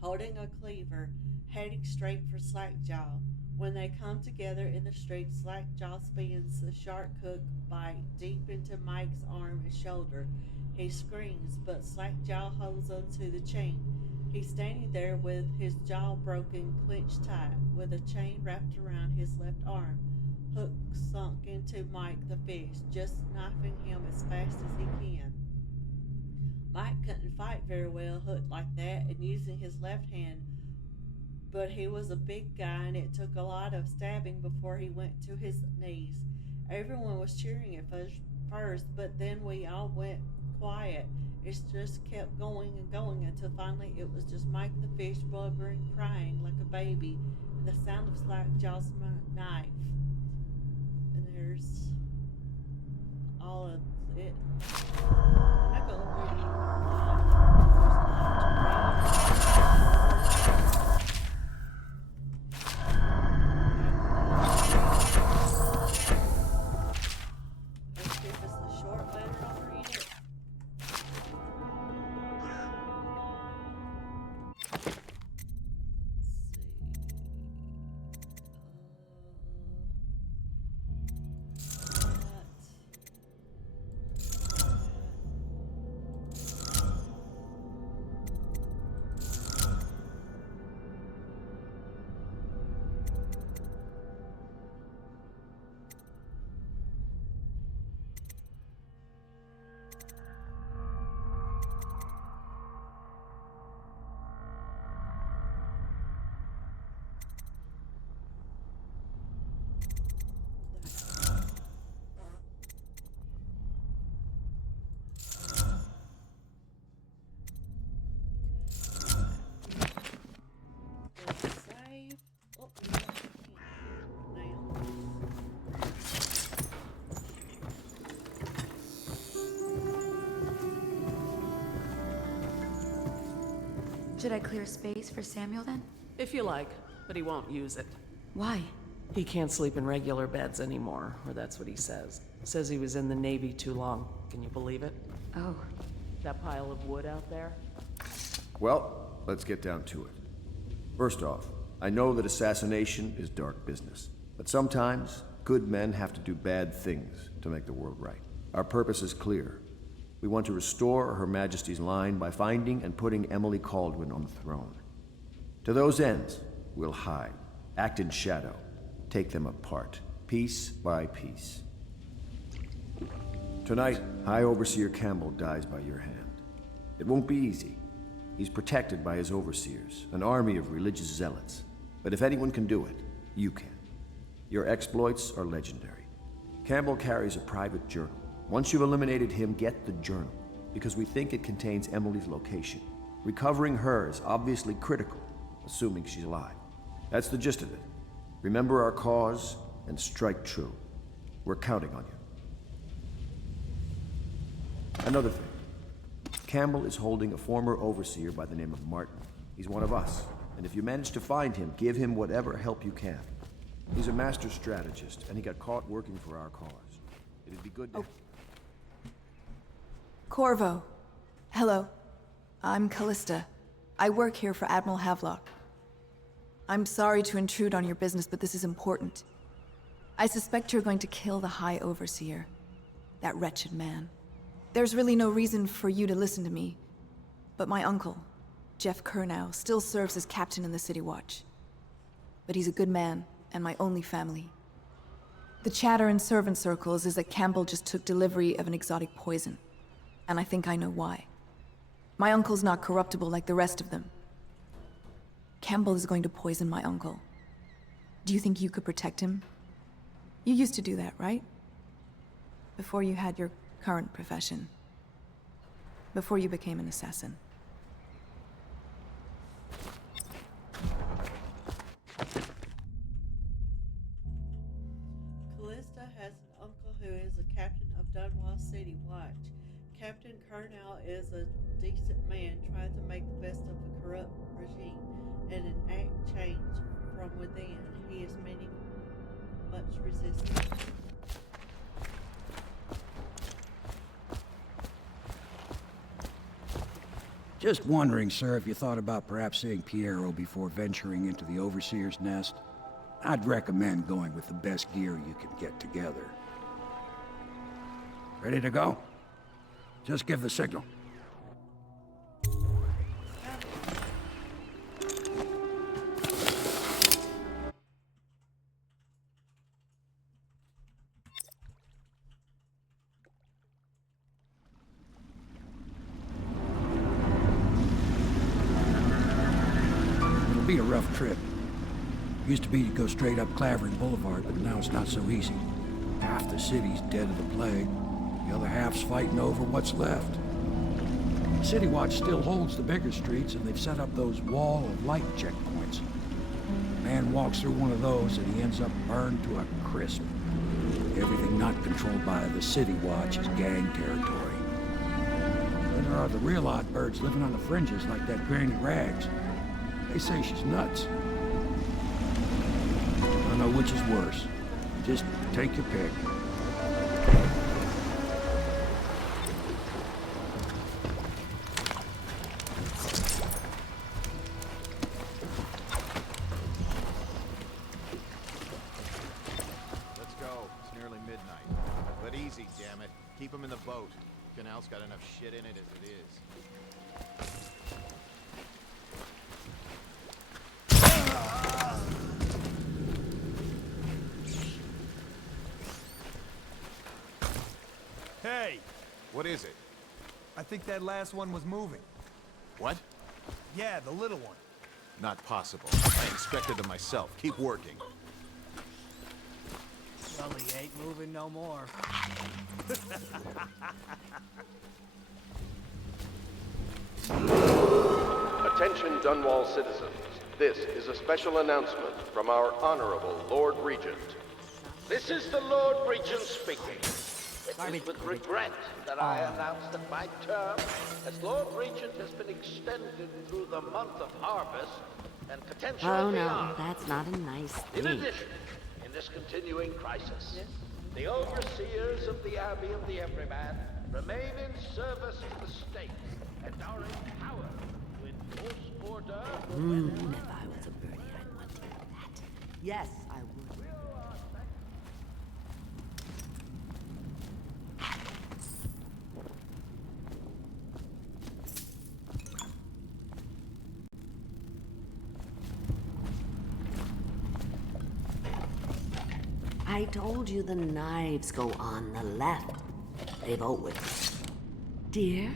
holding a cleaver, heading straight for Slackjaw. When they come together in the street, Slackjaw spins the shark hook bite deep into Mike's arm and shoulder. He screams, but Slackjaw holds onto the chain. He's standing there with his jaw broken, clenched tight, with a chain wrapped around his left arm. Hook sunk into Mike the fish, just knifing him as fast as he can. Mike couldn't fight very well hooked like that and using his left hand, but he was a big guy and it took a lot of stabbing before he went to his knees. Everyone was cheering at first, but then we all went quiet. It just kept going and going until finally it was just Mike the fish blubbering, crying like a baby, and the sound of Slackjaw's knife. And there's all of it. I'm not gonna read it. Should I clear space for Samuel then? If you like, but he won't use it. Why? He can't sleep in regular beds anymore, or that's what he says. Says he was in the Navy too long. Can you believe it? Oh. That pile of wood out there? Well, let's get down to it. First off, I know that assassination is dark business, but sometimes good men have to do bad things to make the world right. Our purpose is clear. We want to restore Her Majesty's line by finding and putting Emily Kaldwin on the throne. To those ends, we'll hide, act in shadow, take them apart, piece by piece. Tonight, High Overseer Campbell dies by your hand. It won't be easy. He's protected by his overseers, an army of religious zealots. But if anyone can do it, you can. Your exploits are legendary. Campbell carries a private journal. Once you've eliminated him, get the journal, because we think it contains Emily's location. Recovering her is obviously critical, assuming she's alive. That's the gist of it. Remember our cause and strike true. We're counting on you. Another thing. Campbell is holding a former overseer by the name of Martin. He's one of us, and if you manage to find him, give him whatever help you can. He's a master strategist, and he got caught working for our cause. It'd be good to... Corvo. Hello. I'm Callista. I work here for Admiral Havelock. I'm sorry to intrude on your business, but this is important. I suspect you're going to kill the High Overseer. that wretched man. There's really no reason for you to listen to me, but my uncle, Jeff Kernow, still serves as captain in the City Watch. But he's a good man, and my only family. The chatter in servant circles is that Campbell just took delivery of an exotic poison, and I think I know why. My uncle's not corruptible like the rest of them. Campbell is going to poison my uncle. Do you think you could protect him? You used to do that, right? Before you had your current profession. Before you became an assassin. Callista has an uncle who is a captain of Dunwall City Watch. Captain Kernow is a decent man trying to make the best of a corrupt regime and enact change from within. He is meeting much resistance. Just wondering, sir, if you thought about perhaps seeing Piero before venturing into the Overseer's nest. I'd recommend going with the best gear you can get together. Ready to go? Just give the signal. It'll be a rough trip. Used to be to go straight up Clavering Boulevard, but now it's not so easy. Half the city's dead of the plague. The other half's fighting over what's left. City Watch still holds the bigger streets, and they've set up those wall of light checkpoints. A man walks through one of those, and he ends up burned to a crisp. Everything not controlled by the City Watch is gang territory. Then there are the real odd birds living on the fringes, like that Granny Rags. They say she's nuts. I don't know which is worse. Just take your pick. Let's go. It's nearly midnight. But easy, damn it. Keep them in the boat. Canal's got enough shit in it as it is. Hey! What is it? I think that last one was moving. What? Yeah, the little one. Not possible. I inspected them myself. Keep working. Well, he ain't moving no more. Attention Dunwall citizens. This is a special announcement from our Honorable Lord Regent. This is the Lord Regent speaking. It is with regret that I announce that my term as Lord Regent has been extended through the month of harvest and potentially Oh beyond. no, that's not a nice In thing. addition, in this continuing crisis, the overseers of the Abbey of the Everyman remain in service to the state and are empowered to enforce order. If I was a birdie, I'd want to do that. Yes, I would. I told you the knives go on the left. They've always. Dear?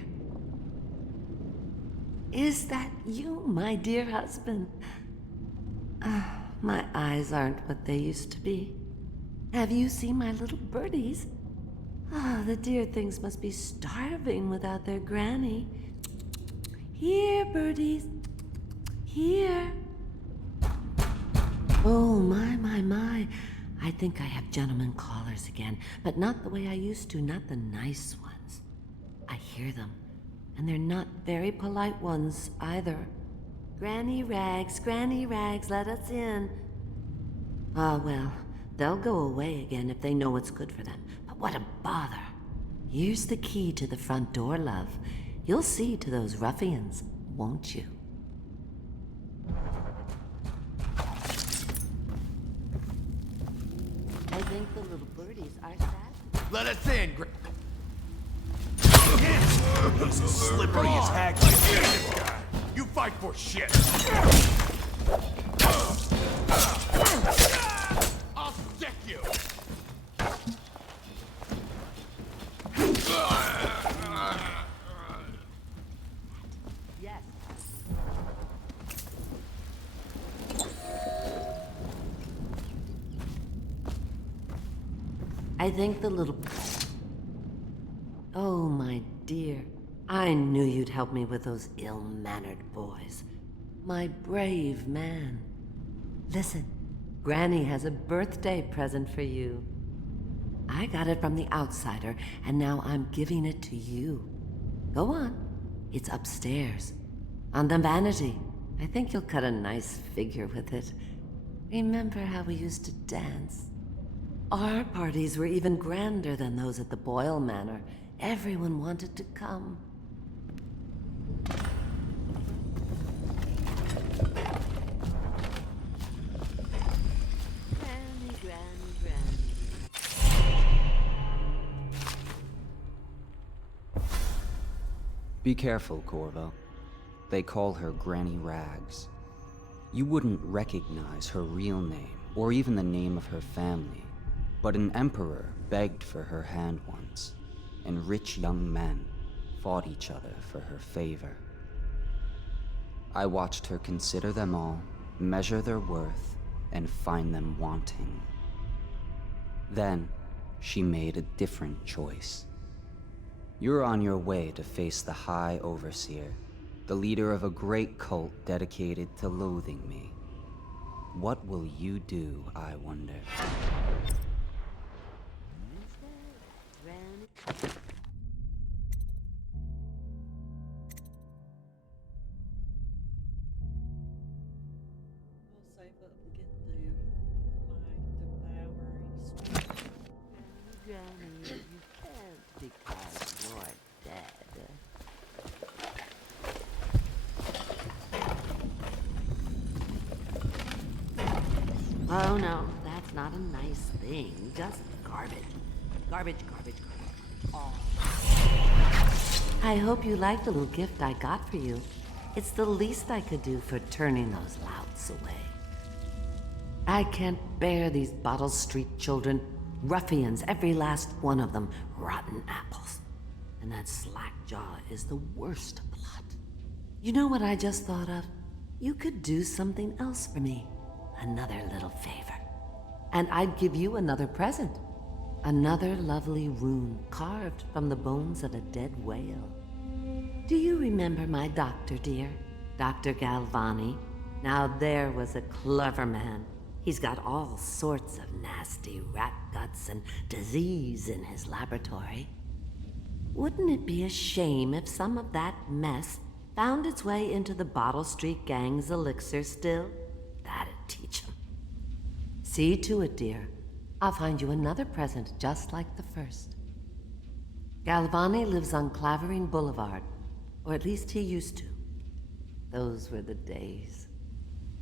Is that you, my dear husband? My eyes aren't what they used to be. Have you seen my little birdies? The dear things must be starving without their granny. Here, birdies. Here. Oh, my. I think I have gentlemen callers again, but not the way I used to, not the nice ones. I hear them, and they're not very polite ones either. Granny Rags, let us in. Ah, well, they'll go away again if they know what's good for them. But what a bother. Here's the key to the front door, love. You'll see to those ruffians, won't you? I think the little birdies are sad. Let us in, He's as slippery as heck. You fight for shit. I'll stick you. Yes. I think the little... Oh, my dear. I knew you'd help me with those ill-mannered boys. My brave man. Listen, Granny has a birthday present for you. I got it from the outsider, and now I'm giving it to you. Go on. It's upstairs. On the vanity. I think you'll cut a nice figure with it. Remember how we used to dance? Our parties were even grander than those at the Boyle Manor. Everyone wanted to come. Be careful, Corvo. They call her Granny Rags. You wouldn't recognize her real name, or even the name of her family, but an emperor begged for her hand once, and rich young men fought each other for her favor. I watched her consider them all, measure their worth, and find them wanting. Then, she made a different choice. You're on your way to face the High Overseer, the leader of a great cult dedicated to loathing me. What will you do, I wonder? Oh no, that's not a nice thing. Just garbage. Garbage, garbage, garbage. All. I hope you like the little gift I got for you. It's the least I could do for turning those louts away. I can't bear these Bottle Street children. Ruffians, every last one of them. Rotten apples. And that slack-jaw is the worst lot. You know what I just thought of? You could do something else for me. Another little favor. And I'd give you another present. Another lovely rune carved from the bones of a dead whale. Do you remember my doctor, dear? Dr. Galvani? Now there was a clever man. He's got all sorts of nasty rat guts and disease in his laboratory. Wouldn't it be a shame if some of that mess found its way into the Bottle Street Gang's elixir still? That'd teach him. See to it, dear. I'll find you another present just like the first. Galvani lives on Clavering Boulevard, or at least he used to. Those were the days.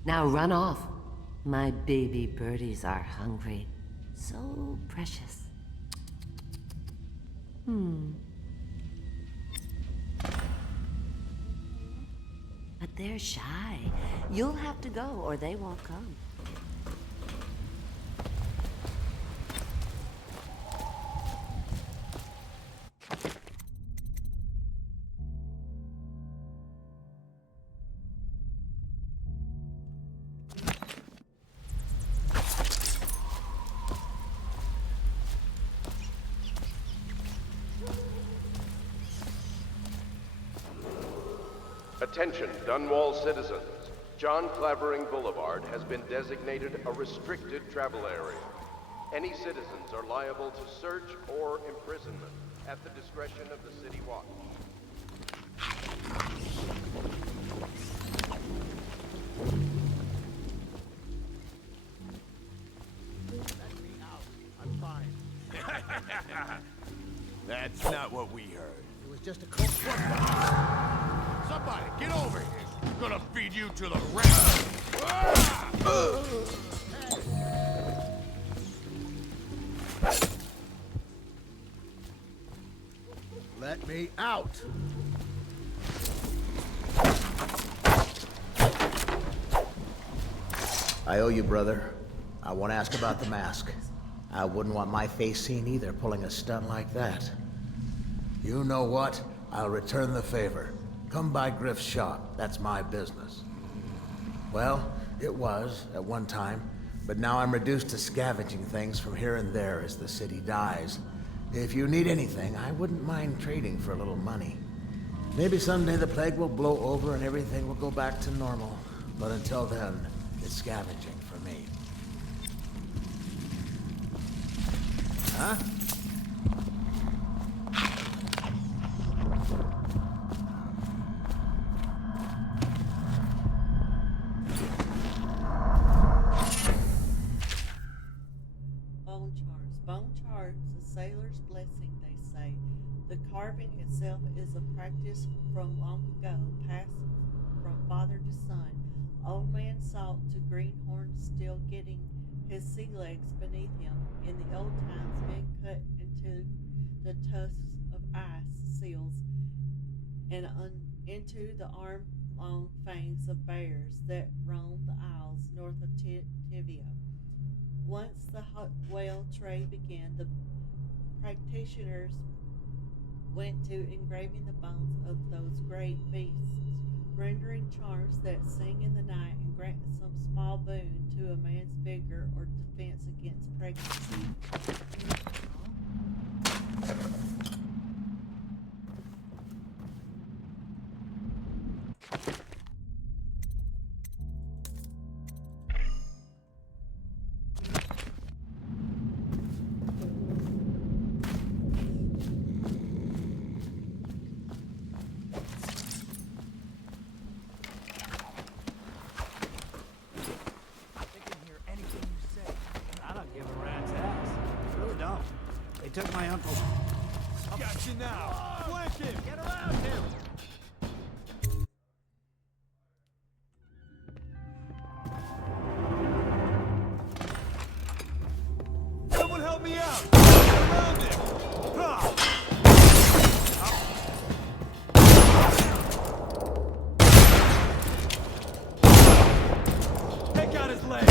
Now run off. My baby birdies are hungry. So precious. But they're shy. You'll have to go, or they won't come. Attention, Dunwall citizens. John Clavering Boulevard has been designated a restricted travel area. Any citizens are liable to search or imprisonment at the discretion of the City Watch. Let me out. I'm fine. That's not what we heard. It was just a cold Somebody, get over here! I'm gonna feed you to the rats! Let me out! I owe you, brother. I want to ask about the mask. I wouldn't want my face seen either, pulling a stunt like that. You know what? I'll return the favor. Come by Griff's shop. That's my business. Well, it was, at one time, but now I'm reduced to scavenging things from here and there as the city dies. If you need anything, I wouldn't mind trading for a little money. Maybe someday the plague will blow over and everything will go back to normal. But until then, it's scavenging for me. Huh? Bone charms. Bone charms, a sailor's blessing, they say. The carving itself is a practice from long ago, passed from father to son. Old man Salt to Greenhorn, still getting his sea legs beneath him. In the old times, men cut into the tusks of ice seals and into the arm-long fangs of bears that roamed the isles north of Tivia. Once the hot whale trade began, the practitioners went to engraving the bones of those great beasts, rendering charms that sing in the night and grant some small boon to a man's vigor or defense against pregnancy. Took my uncle. Got you now! Flank him! Get around him! Someone help me out! Get around him! Take out his leg!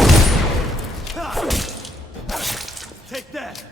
Take that!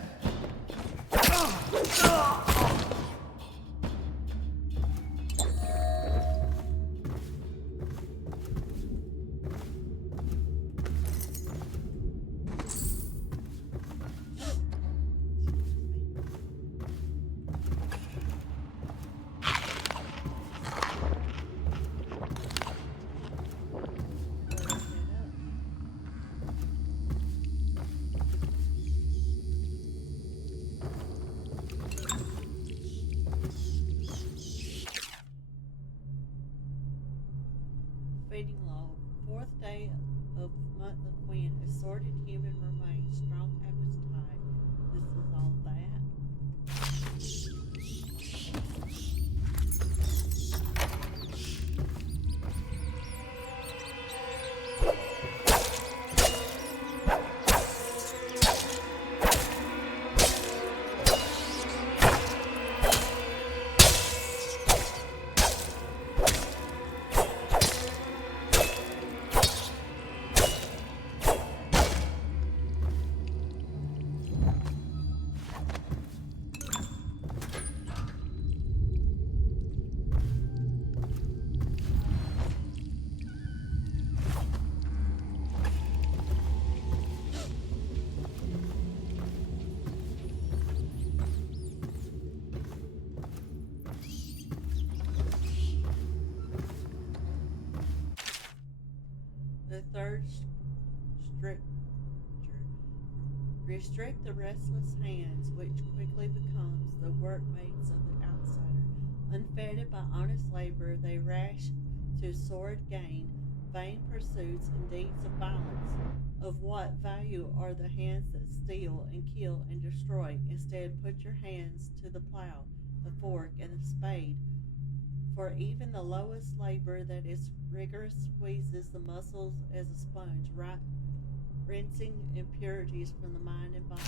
Feeding log. Fourth day of month of wind. Assorted human remains. Strong appetite. This is all that. The third stricture. Restrict the restless hands, which quickly becomes the workmates of the outsider. Unfettered by honest labor, they rush to sordid gain, vain pursuits and deeds of violence. Of what value are the hands that steal and kill and destroy? Instead, put your hands to the plow, the fork, and the spade. For even the lowest labor that is rigorous squeezes the muscles as a sponge, rinsing impurities from the mind and body.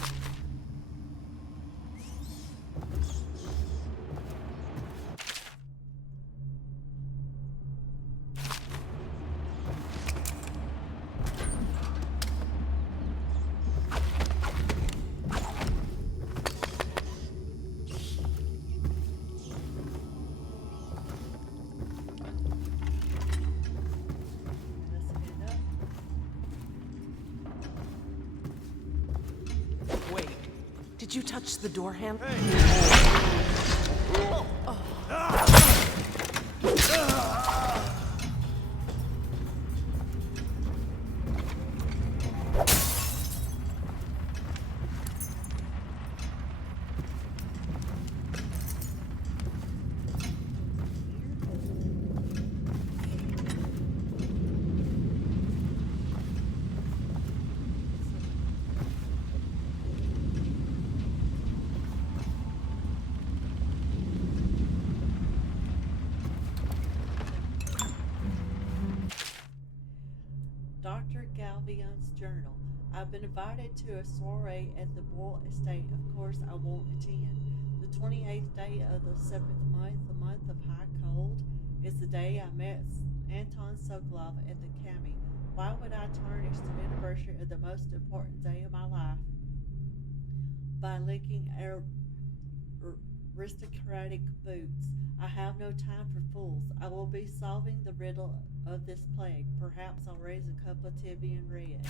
Did you touch the door handle? Dr. Galvion's journal. I've been invited to a soiree at the Boyle estate. Of course, I won't attend. The 28th day of the 7th month, the month of high cold, is the day I met Anton Sokolov at the Cami. Why would I tarnish the anniversary of the most important day of my life by licking aristocratic boots? I have no time for fools. I will be solving the riddle of this plague. Perhaps I'll raise a cup of Tibian red.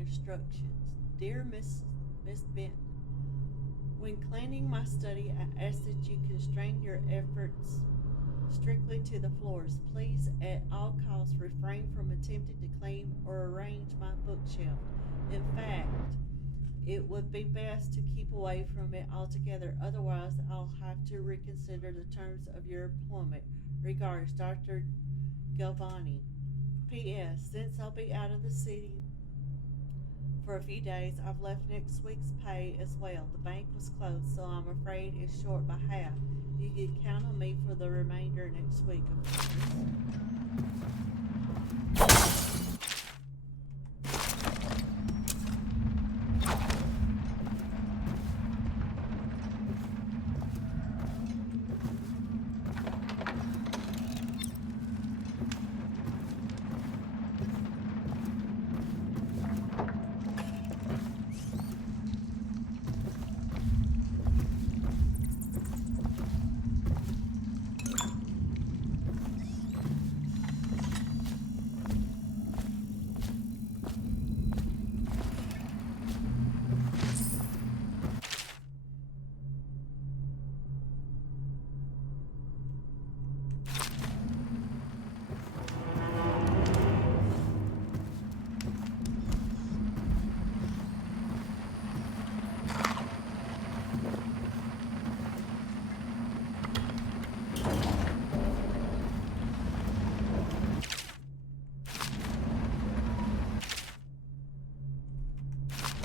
Instructions. Dear Miss Benton, when cleaning my study, I ask that you constrain your efforts strictly to the floors. Please, at all costs, refrain from attempting to clean or arrange my bookshelf. In fact, it would be best to keep away from it altogether. Otherwise, I'll have to reconsider the terms of your employment. Regards, Dr. Galvani. P.S. Since I'll be out of the city for a few days, I've left next week's pay as well. The bank was closed, so I'm afraid it's short by half. You can count on me for the remainder next week, of course.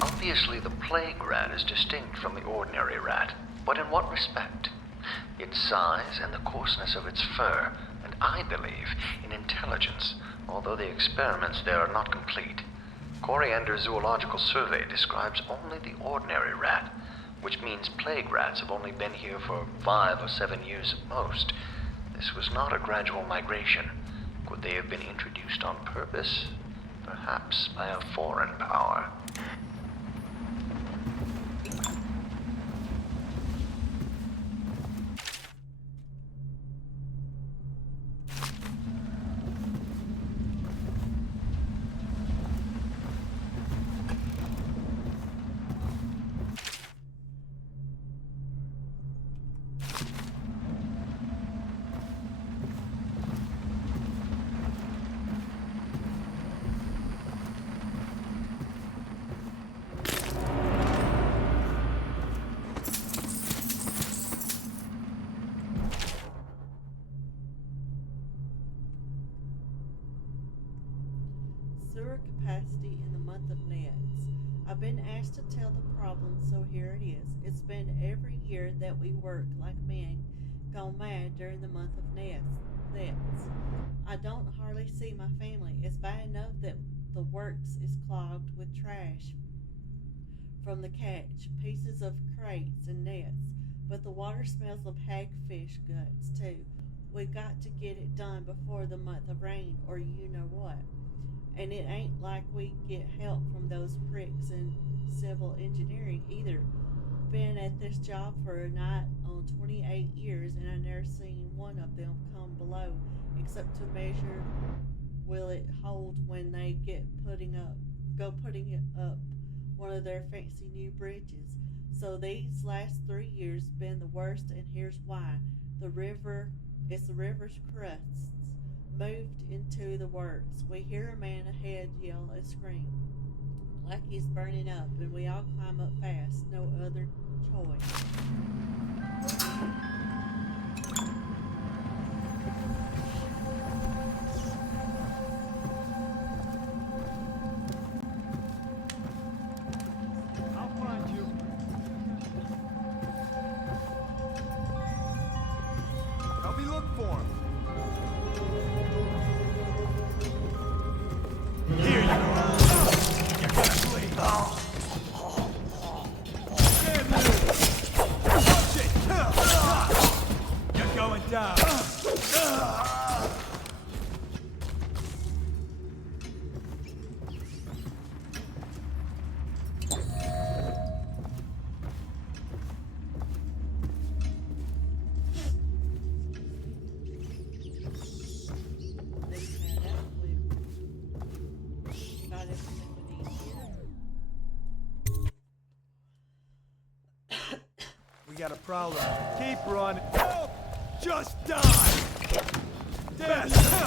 Obviously, the plague rat is distinct from the ordinary rat, but in what respect? Its size and the coarseness of its fur, and I believe in intelligence, although the experiments there are not complete. Coriander's Zoological Survey describes only the ordinary rat, which means plague rats have only been here for 5 or 7 years at most. This was not a gradual migration. Could they have been introduced on purpose? Perhaps by a foreign power. month of nets. I've been asked to tell the problem, so here it is. It's been every year that we work like men gone mad during the month of nets. I don't hardly see my family. It's bad enough that the works is clogged with trash from the catch, pieces of crates and nets, but the water smells of hagfish guts too. We got to get it done before the month of rain, or you know what. And it ain't like we get help from those pricks in civil engineering either. Been at this job for a night on 28 years, and I never seen one of them come below, except to measure will it hold when they putting it up one of their fancy new bridges. So these last 3 years been the worst, and here's why. It's the river's crusts moved into the works. We hear a man ahead yell and scream like he's burning up, and we all climb up fast. No other choice. We got a problem. Keep running. No! Just die! Death!